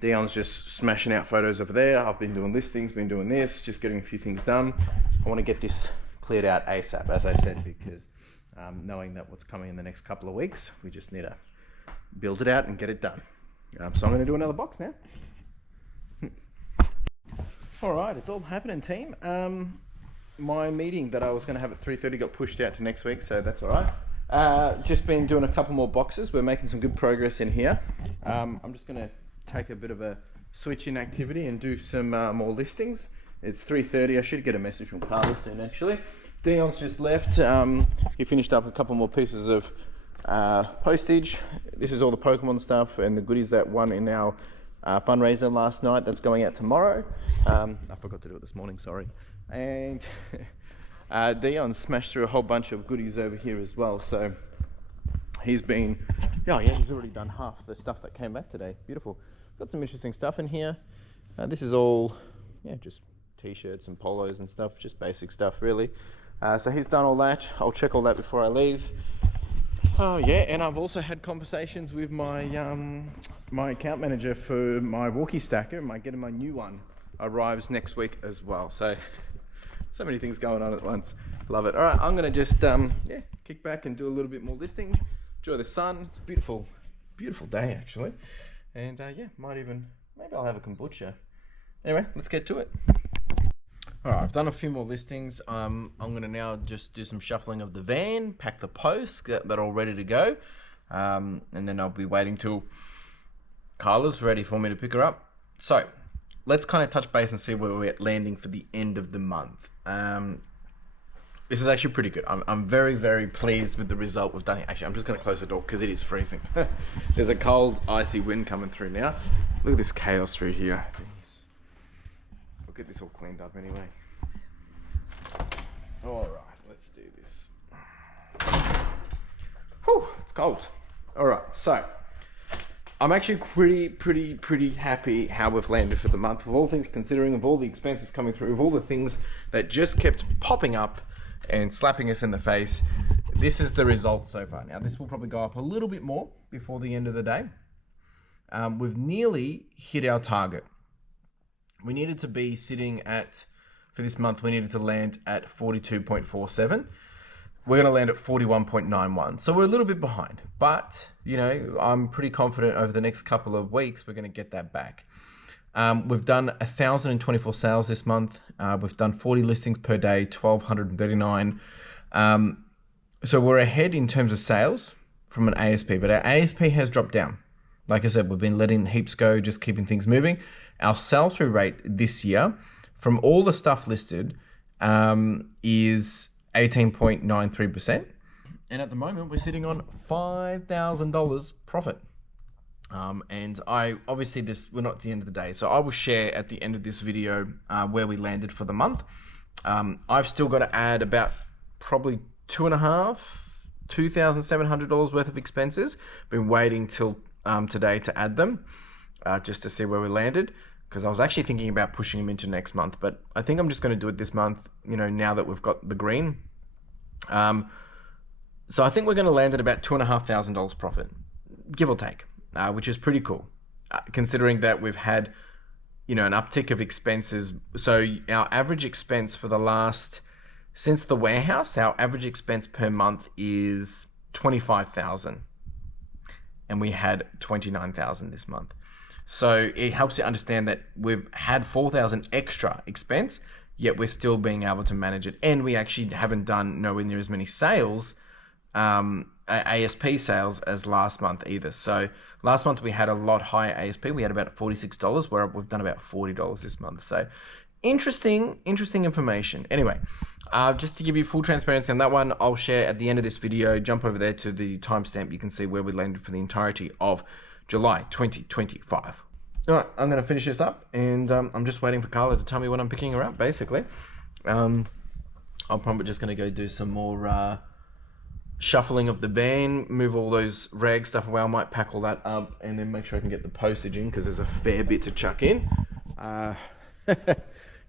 Dion's just smashing out photos over there. I've been doing listings, been doing this, just getting a few things done. I want to get this cleared out ASAP, as I said, because knowing that what's coming in the next couple of weeks, we just need to build it out and get it done. So I'm going to do another box now. All right, it's all happening, team. My meeting that I was going to have at 3:30 got pushed out to next week, so that's all right. Just been doing a couple more boxes. We're making some good progress in here. I'm just going to take a bit of a switch in activity and do some more listings. It's 3:30. I should get a message from Carlos soon, actually. Dion's just left. He finished up a couple more pieces of postage. This is all the Pokemon stuff and the goodies that won in our fundraiser last night. That's going out tomorrow. I forgot to do it this morning, sorry. And Dion smashed through a whole bunch of goodies over here as well. So he's been, he's already done half the stuff that came back today. Beautiful. Got some interesting stuff in here. This is all, just t-shirts and polos and stuff, just basic stuff really. So he's done all that. I'll check all that before I leave. Oh yeah, and I've also had conversations with my my account manager for my walkie stacker. Getting my new one arrives next week as well. So many things going on at once. Love it. All right, I'm gonna just yeah, kick back and do a little bit more listings. Enjoy the sun. It's a beautiful, beautiful day actually. And yeah, maybe I'll have a kombucha. Anyway, let's get to it. All right, I've done a few more listings. I'm gonna now just do some shuffling of the van, pack the posts, get that all ready to go. And then I'll be waiting till Carla's ready for me to pick her up. So let's kind of touch base and see where we're landing for the end of the month. This is actually pretty good. I'm very, very pleased with the result we've done. Actually, I'm just gonna close the door because it is freezing. There's a cold, icy wind coming through now. Look at this chaos through here. Jeez. We'll get this all cleaned up anyway. All right, let's do this. Whew, it's cold. All right, so I'm actually pretty happy how we've landed for the month, with all things considering, of all the expenses coming through, of all the things that just kept popping up and slapping us in the face. This is the result so far. Now, this will probably go up a little bit more before the end of the day. We've nearly hit our target. We needed to be sitting at, for this month, we needed to land at 42.47. We're going to land at 41.91. So we're a little bit behind, but you know, I'm pretty confident over the next couple of weeks, we're going to get that back. We've done 1,024 sales this month. We've done 40 listings per day, 1,239. So we're ahead in terms of sales from an ASP, but our ASP has dropped down. Like I said, we've been letting heaps go, just keeping things moving. Our sell-through rate this year, from all the stuff listed, is 18.93%. And at the moment, we're sitting on $5,000 profit. And obviously we're not at the end of the day. So I will share at the end of this video where we landed for the month. I've still got to add about probably $2,700 worth of expenses. Been waiting till today to add them, just to see where we landed, because I was actually thinking about pushing them into next month, but I think I'm just going to do it this month, you know, now that we've got the green. So I think we're going to land at about $2,500 profit, give or take, which is pretty cool, considering that we've had, you know, an uptick of expenses. So our average expense for the since the warehouse, our average expense per month is $25,000. And we had 29,000 this month. So it helps you understand that we've had 4,000 extra expense, yet we're still being able to manage it. And we actually haven't done nowhere near as many sales, ASP sales, as last month either. So last month we had a lot higher ASP. We had about $46, where we've done about $40 this month. So interesting information. Anyway, just to give you full transparency on that one, I'll share at the end of this video. Jump over there to the timestamp. You can see where we landed for the entirety of July 2025. All right, I'm going to finish this up, and I'm just waiting for Carla to tell me when I'm picking her up, basically. I'm probably just going to go do some more shuffling of the van, move all those rag stuff away. I might pack all that up and then make sure I can get the postage in, because there's a fair bit to chuck in.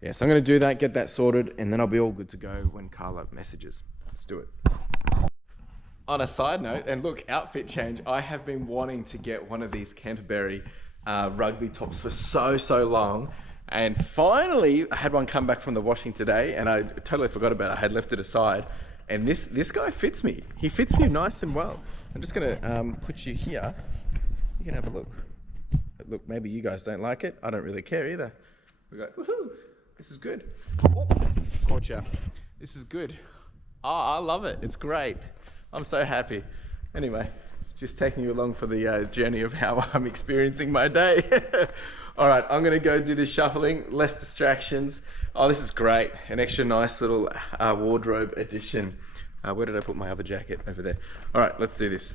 Yeah, so I'm going to do that, get that sorted, and then I'll be all good to go when Carla messages. Let's do it. On a side note, and look, outfit change, I have been wanting to get one of these Canterbury rugby tops for so long, and finally I had one come back from the washing today, and I totally forgot about it. I had left it aside, and this guy fits me. He fits me nice and well. I'm just going to put you here. You can have a look. Look, maybe you guys don't like it. I don't really care either. We go, woohoo! This is good. Oh, gotcha. This is good. Oh, I love it. It's great. I'm so happy. Anyway, just taking you along for the journey of how I'm experiencing my day. All right, I'm gonna go do this shuffling, less distractions. Oh, this is great. An extra nice little wardrobe addition. Where did I put my other jacket? Over there. All right, let's do this.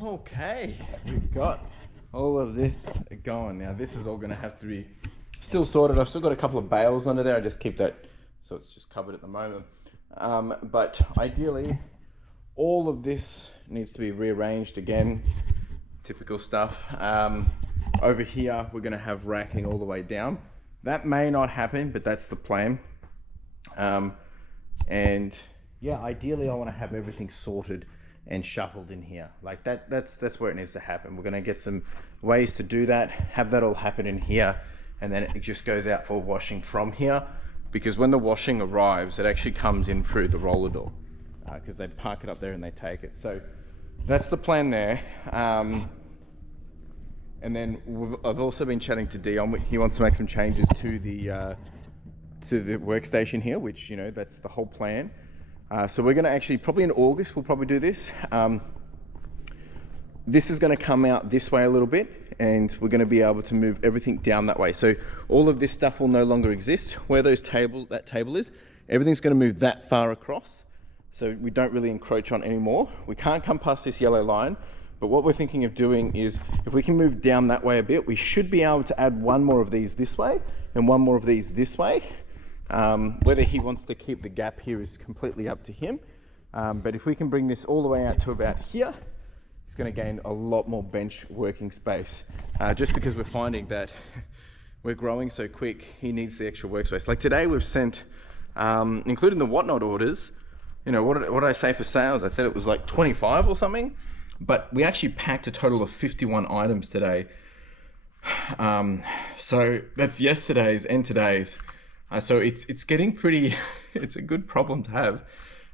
Okay, we've got all of this going. Now this is all gonna have to be still sorted. I've still got a couple of bales under there. I just keep that so it's just covered at the moment. But ideally, all of this needs to be rearranged again. Typical stuff. Over here, we're going to have racking all the way down. That may not happen, but that's the plan. And yeah, ideally I want to have everything sorted and shuffled in here. Like that's where it needs to happen. We're going to get some ways to do that, have that all happen in here, and then it just goes out for washing from here, because when the washing arrives, it actually comes in through the roller door, because they park it up there and they take it. So that's the plan there. And then I've also been chatting to Dion. He wants to make some changes to the workstation here, which, you know, that's the whole plan. So we're going to actually, probably in August, we'll probably do this. This is going to come out this way a little bit, and we're going to be able to move everything down that way. So all of this stuff will no longer exist. Where that table is, everything's going to move that far across. So we don't really encroach on anymore. We can't come past this yellow line. But what we're thinking of doing is, if we can move down that way a bit, we should be able to add one more of these this way and one more of these this way. Whether he wants to keep the gap here is completely up to him. But if we can bring this all the way out to about here, he's going to gain a lot more bench working space. Just because we're finding that we're growing so quick, he needs the extra workspace. Like today we've sent, including the whatnot orders, you know, what did I say for sales? I said it was like 25 or something. But we actually packed a total of 51 items today. So that's yesterday's and today's. So it's getting pretty, it's a good problem to have.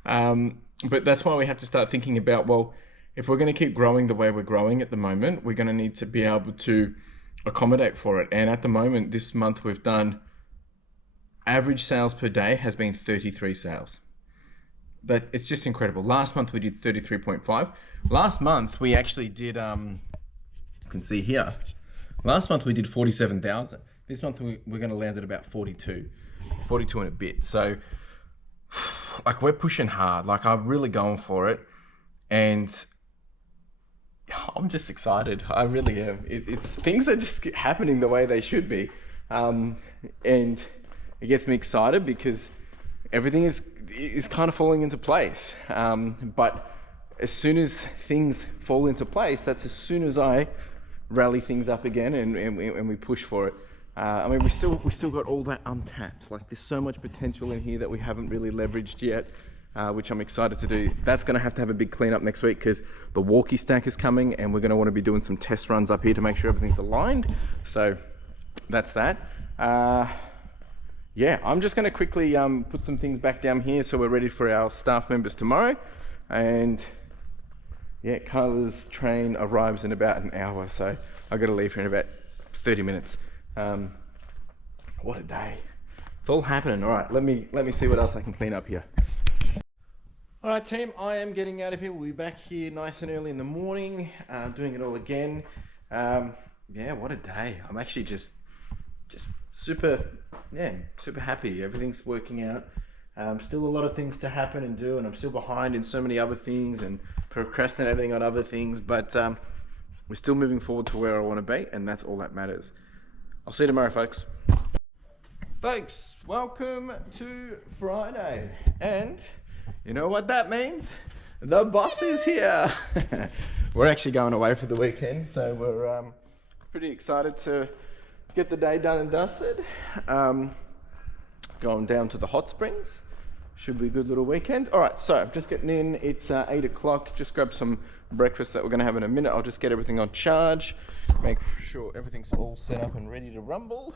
But that's why we have to start thinking about, well, if we're going to keep growing the way we're growing at the moment, we're going to need to be able to accommodate for it. And at the moment, this month we've done, average sales per day has been 33 sales. But it's just incredible. Last month we did 33.5. Last month we actually did, you can see here, last month we did 47,000. This month we're going to land at about 42 and a bit. So like we're pushing hard, like I'm really going for it. And I'm just excited. I really am. It's things are just happening the way they should be. And it gets me excited because everything is kind of falling into place. But as soon as things fall into place, that's as soon as I rally things up again and we push for it. I mean, we still got all that untapped. Like there's so much potential in here that we haven't really leveraged yet, which I'm excited to do. That's going to have a big cleanup next week because the walkie stack is coming and we're going to want to be doing some test runs up here to make sure everything's aligned. So that's that. Yeah, I'm just going to quickly put some things back down here so we're ready for our staff members tomorrow. And yeah, Kyla's train arrives in about an hour, so I've got to leave her in about 30 minutes. What a day. It's all happening. All right, let me see what else I can clean up here. All right, team, I am getting out of here. We'll be back here nice and early in the morning, doing it all again. Yeah, what a day. I'm actually just super happy. Everything's working out. Still a lot of things to happen and do, and I'm still behind in so many other things and procrastinating on other things, but we're still moving forward to where I want to be, and that's all that matters. I'll see you tomorrow, folks. Folks, welcome to Friday, and you know what that means? The boss is here. We're actually going away for the weekend, so we're pretty excited to get the day done and dusted. Going down to the hot springs. Should be a good little weekend. All right, so just getting in. It's 8 o'clock. Just grab some breakfast that we're going to have in a minute. I'll just get everything on charge. Make sure everything's all set up and ready to rumble.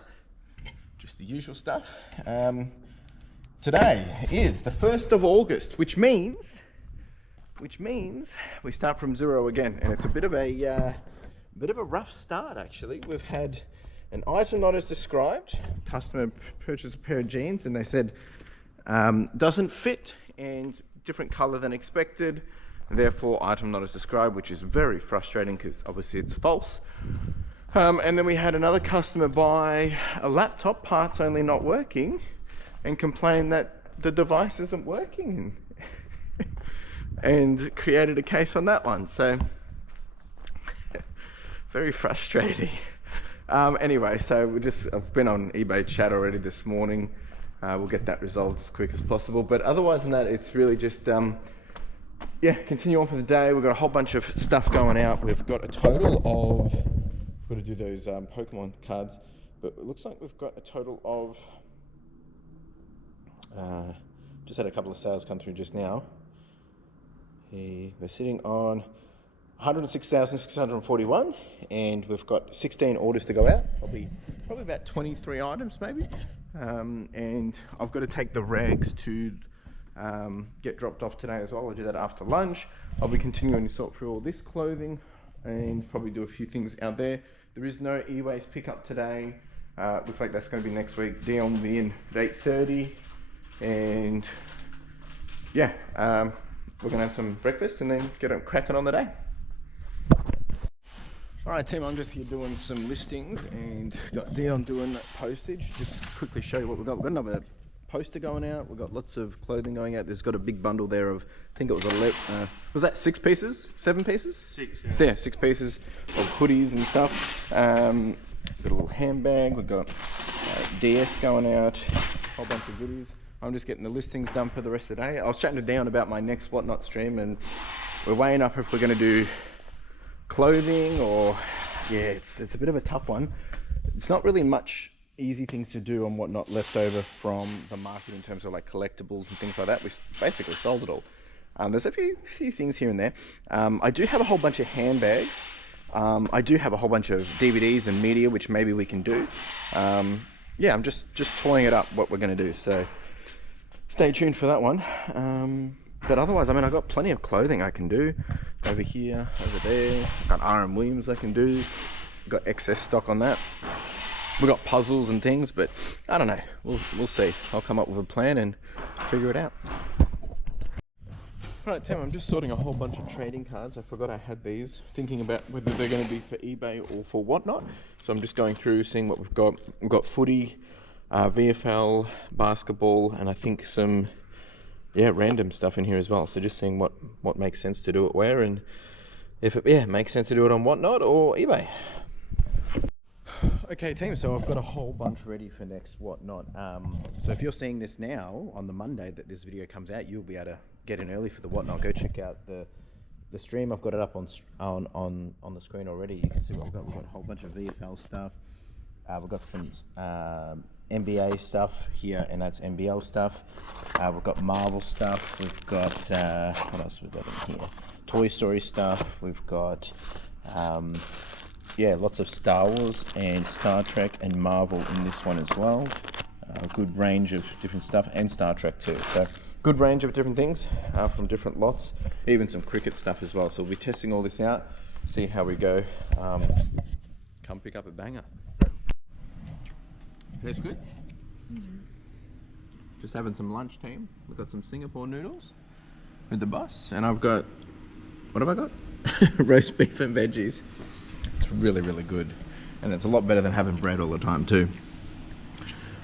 Just the usual stuff. Today is the 1st of August, which means we start from zero again, and it's a bit of a rough start actually. We've had an item not as described. Customer purchased a pair of jeans and they said doesn't fit and different color than expected, therefore item not as described, which is very frustrating because obviously it's false. And then we had another customer buy a laptop, parts only not working, and complain that the device isn't working and created a case on that one. So very frustrating. Anyway, so I've been on eBay chat already this morning. We'll get that resolved as quick as possible. But otherwise than that, it's really just, continue on for the day. We've got a whole bunch of stuff going out. We've got a total of, we've got to do those Pokemon cards, but it looks like we've got a total of just had a couple of sales come through just now. We're sitting on 106,641, and we've got 16 orders to go out. Probably about 23 items maybe. And I've got to take the rags to get dropped off today as well. I'll do that after lunch. I'll be continuing to sort through all this clothing and probably do a few things out there. There is no e-waste pickup today. Looks like that's going to be next week. Dion will be in at 8:30, and yeah, we're going to have some breakfast and then get cracking on the day. Alright team, I'm just here doing some listings and got Dion doing postage. Just quickly show you what we've got. We've got another poster going out. We've got lots of clothing going out. There's got a big bundle there of, I think it was 11, was that 6 pieces? 7 pieces? 6, yeah. So yeah, 6 pieces of hoodies and stuff. Got a little handbag. We've got DS going out, a whole bunch of goodies. I'm just getting the listings done for the rest of the day. I was chatting to Dion about my next Whatnot stream, and we're weighing up if we're going to do clothing or, yeah, it's a bit of a tough one. It's not really much easy things to do on Whatnot left over from the market in terms of like collectibles and things like that. We basically sold it all. There's a few things here and there. I do have a whole bunch of handbags. I do have a whole bunch of DVDs and media, which maybe we can do. Yeah, I'm just toying it up what we're going to do. So stay tuned for that one. But otherwise, I mean, I've got plenty of clothing I can do over here, over there. I've got R.M. Williams I can do. I've got excess stock on that. We've got puzzles and things, but I don't know. We'll see. I'll come up with a plan and figure it out. Alright, Tim, I'm just sorting a whole bunch of trading cards. I forgot I had these, thinking about whether they're going to be for eBay or for Whatnot. So I'm just going through, seeing what we've got. We've got footy, VFL, basketball, and I think some, yeah, random stuff in here as well. So just seeing what makes sense to do it where, and if it makes sense to do it on Whatnot or eBay. Okay team, so I've got a whole bunch ready for next Whatnot. So if you're seeing this now on the Monday that this video comes out, you'll be able to get in early for the Whatnot. Go check out the stream. I've got it up on the screen already. You can see what we've got. We've got a whole bunch of VFL stuff. We've got some NBA stuff here, and that's NBL stuff. We've got Marvel stuff. We've got what else we've got in here? Toy Story stuff. We've got yeah, lots of Star Wars and Star Trek and Marvel in this one as well. A good range of different stuff, and Star Trek too. So good range of different things from different lots, even some cricket stuff as well. So we'll be testing all this out, see how we go. Come pick up a banger. Tastes good. Mm-hmm. Just having some lunch, team. We've got some Singapore noodles with the boss, and I've got, what have I got? Roast beef and veggies. It's really, really good, and it's a lot better than having bread all the time too.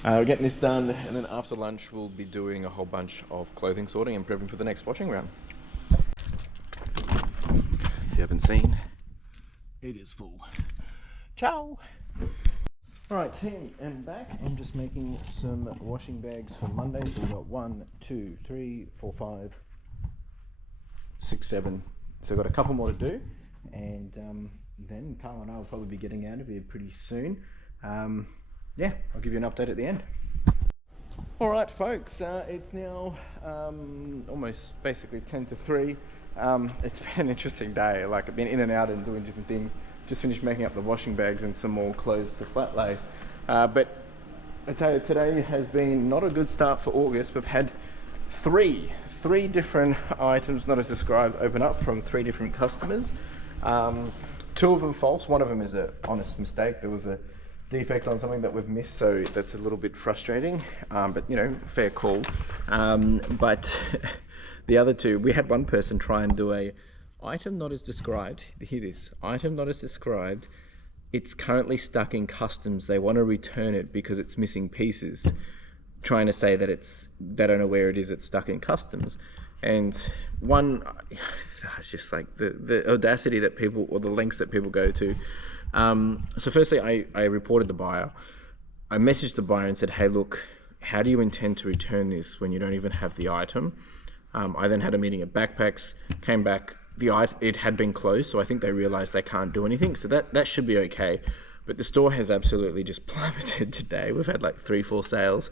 We're getting this done, and then after lunch we'll be doing a whole bunch of clothing sorting and prepping for the next washing round. If you haven't seen, it is full. Ciao! Alright team, and back. I'm just making some washing bags for Monday. So we've got 1, 2, 3, 4, 5, 6, 7. So I've got a couple more to do, and then Carl and I will probably be getting out of here pretty soon. Yeah, I'll give you an update at the end. Alright folks, it's now almost basically 10 to 3. It's been an interesting day. Like, I've been in and out and doing different things. Just finished making up the washing bags and some more clothes to flat lay. But I tell you, today has been not a good start for August. We've had three different items not as described open up from 3 different customers. 2 of them false. One of them is an honest mistake. There was a defect on something that we've missed, so that's a little bit frustrating, but you know, fair call. But the other 2, we had one person try and do a item not as described. Hear this, item not as described. It's currently stuck in customs. They want to return it because it's missing pieces, trying to say that they don't know where it is, it's stuck in customs. And one, it's just like the audacity that people, or the lengths that people go to. So firstly, I reported the buyer. I messaged the buyer and said, hey, look, how do you intend to return this when you don't even have the item? I then had a meeting at Backpacks, came back, it had been closed, so I think they realized they can't do anything. So that should be okay. But the store has absolutely just plummeted today. We've had like 3-4 sales.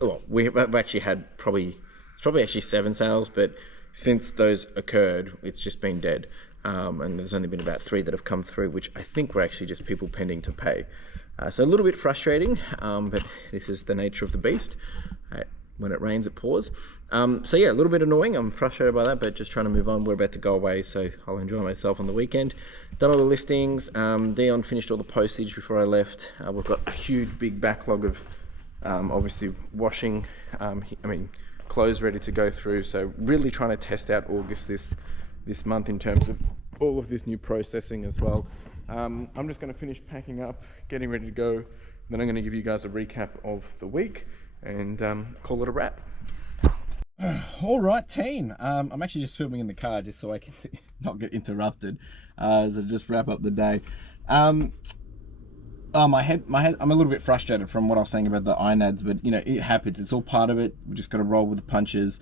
well, we've actually had it's probably actually 7 sales, but since those occurred, it's just been dead. And there's only been about 3 that have come through, which I think were actually just people pending to pay. So a little bit frustrating, but this is the nature of the beast. When it rains, it pours. So yeah, a little bit annoying. I'm frustrated by that, but just trying to move on. We're about to go away, so I'll enjoy myself on the weekend. Done all the listings. Dion finished all the postage before I left. We've got a huge, big backlog of obviously washing, clothes ready to go through. So really trying to test out August this month in terms of all of this new processing as well. I'm just going to finish packing up, getting ready to go. Then I'm going to give you guys a recap of the week and call it a wrap. All right, team. I'm actually just filming in the car just so I can not get interrupted. So just wrap up the day. My head, I'm a little bit frustrated from what I was saying about the INADs, but you know, it happens. It's all part of it. We just got to roll with the punches.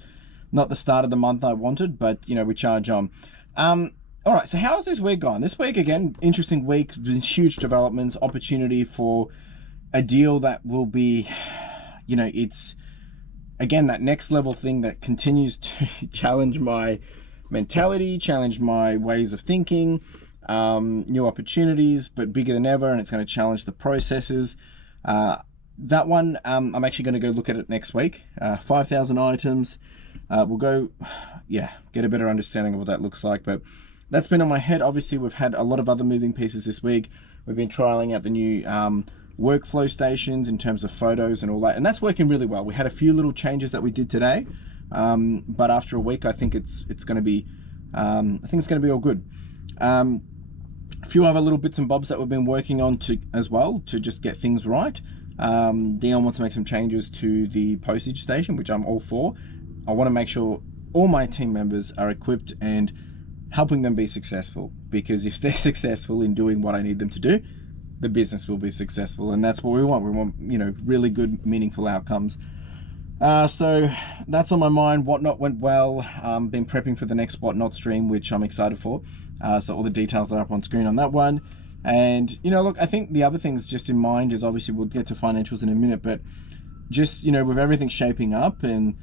Not the start of the month I wanted, but you know, we charge on. All right, so how's this week gone? This week, again, interesting week. Huge developments, opportunity for a deal that will be, you know, it's, again, that next level thing that continues to challenge my mentality, challenge my ways of thinking, new opportunities, but bigger than ever, and it's going to challenge the processes. That one, I'm actually going to go look at it next week. 5,000 items. We'll go, get a better understanding of what that looks like, but that's been on my head. Obviously, we've had a lot of other moving pieces this week. We've been trialing out the new workflow stations in terms of photos and all that, and that's working really well. We had a few little changes that we did today, but after a week, I think it's going to be all good. A few other little bits and bobs that we've been working on as well to just get things right. Dion wants to make some changes to the postage station, which I'm all for. I want to make sure all my team members are equipped and helping them be successful, because if they're successful in doing what I need them to do, the business will be successful, and that's what we want. We want, you know, really good, meaningful outcomes. So that's on my mind. Whatnot went well. Been prepping for the next Whatnot stream, which I'm excited for. So all the details are up on screen on that one. And, you know, look, I think the other things just in mind is, obviously we'll get to financials in a minute, but just, you know, with everything shaping up and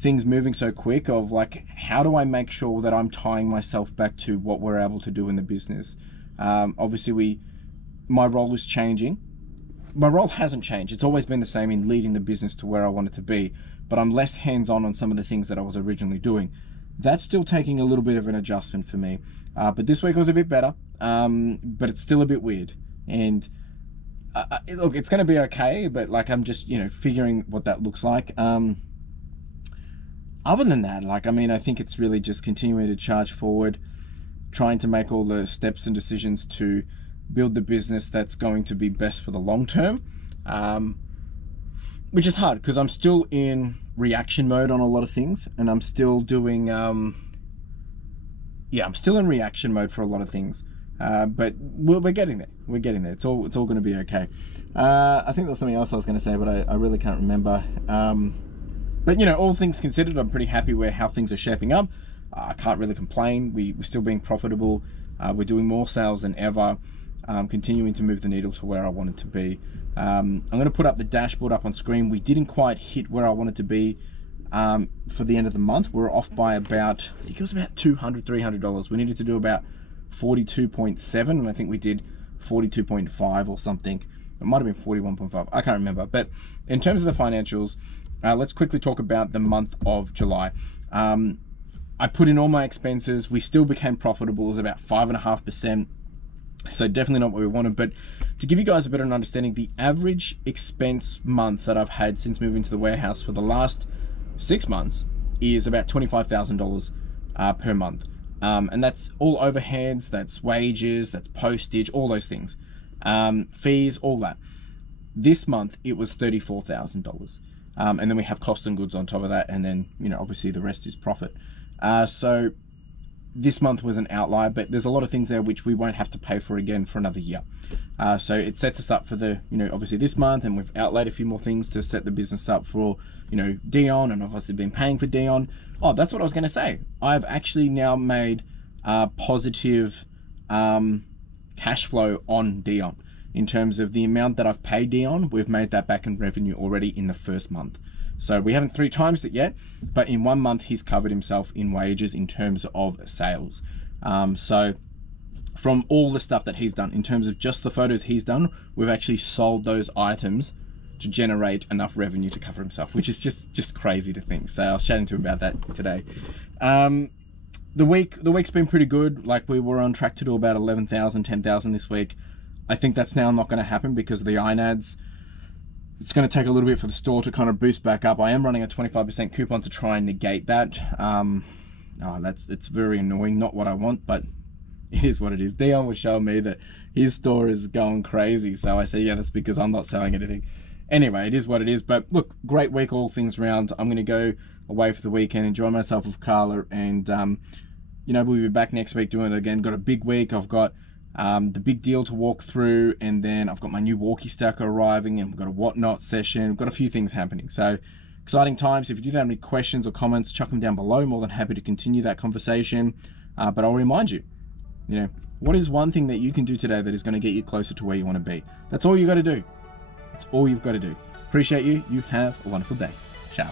things moving so quick, of like, how do I make sure that I'm tying myself back to what we're able to do in the business? Obviously my role is changing. My role hasn't changed. It's always been the same in leading the business to where I want it to be, but I'm less hands-on on some of the things that I was originally doing. That's still taking a little bit of an adjustment for me. But this week was a bit better, but it's still a bit weird. And look, it's going to be okay, but like, I'm just, you know, figuring what that looks like. Other than that, like, I mean, I think it's really just continuing to charge forward, trying to make all the steps and decisions to build the business that's going to be best for the long term, which is hard because I'm still in reaction mode on a lot of things, and I'm still doing, I'm still in reaction mode for a lot of things, but we're getting there. We're getting there. It's all going to be okay. I think there was something else I was going to say, but I really can't remember. But you know, all things considered, I'm pretty happy with how things are shaping up. I can't really complain. We're still being profitable. We're doing more sales than ever. Continuing to move the needle to where I want it to be. I'm going to put up the dashboard up on screen. We didn't quite hit where I wanted to be for the end of the month. We're off by about, I think it was about $200, $300. We needed to do about 42.7, and I think we did 42.5 or something. It might have been 41.5. I can't remember. But in terms of the financials, let's quickly talk about the month of July. I put in all my expenses. We still became profitable. It was about 5.5%. So definitely not what we wanted. But to give you guys a better understanding, the average expense month that I've had since moving to the warehouse for the last 6 months is about $25,000 per month. And that's all overheads, that's wages, that's postage, all those things. Fees, all that. This month, it was $34,000. And then we have cost and goods on top of that. And then, you know, obviously the rest is profit. So this month was an outlier, but there's a lot of things there which we won't have to pay for again for another year. So it sets us up for the, you know, obviously this month, and we've outlaid a few more things to set the business up for, you know, Dion, and obviously been paying for Dion. Oh, that's what I was going to say. I've actually now made positive cash flow on Dion. In terms of the amount that I've paid Dion, we've made that back in revenue already in the first month. So we haven't 3 times it yet, but in 1 month he's covered himself in wages in terms of sales. So from all the stuff that he's done, in terms of just the photos he's done, we've actually sold those items to generate enough revenue to cover himself, which is just crazy to think. So I was chatting to him about that today. The week's been pretty good. Like, we were on track to do about 11,000, 10,000 this week. I think that's now not going to happen because of the iNads. It's going to take a little bit for the store to kind of boost back up. I am running a 25% coupon to try and negate that. It's very annoying, not what I want, but it is what it is. Dion was showing me that his store is going crazy. So I said, yeah, that's because I'm not selling anything. Anyway, it is what it is. But look, great week, all things round. I'm going to go away for the weekend, enjoy myself with Carla, and we'll be back next week doing it again. Got a big week. I've got the big deal to walk through, and then I've got my new walkie stacker arriving, and we've got a whatnot session. We've got a few things happening. So exciting times. If you did have any questions or comments, chuck them down below. More than happy to continue that conversation. But I'll remind you, what is one thing that you can do today that is going to get you closer to where you want to be? That's all you got to do. It's all you've got to do. Appreciate you. You have a wonderful day. Ciao.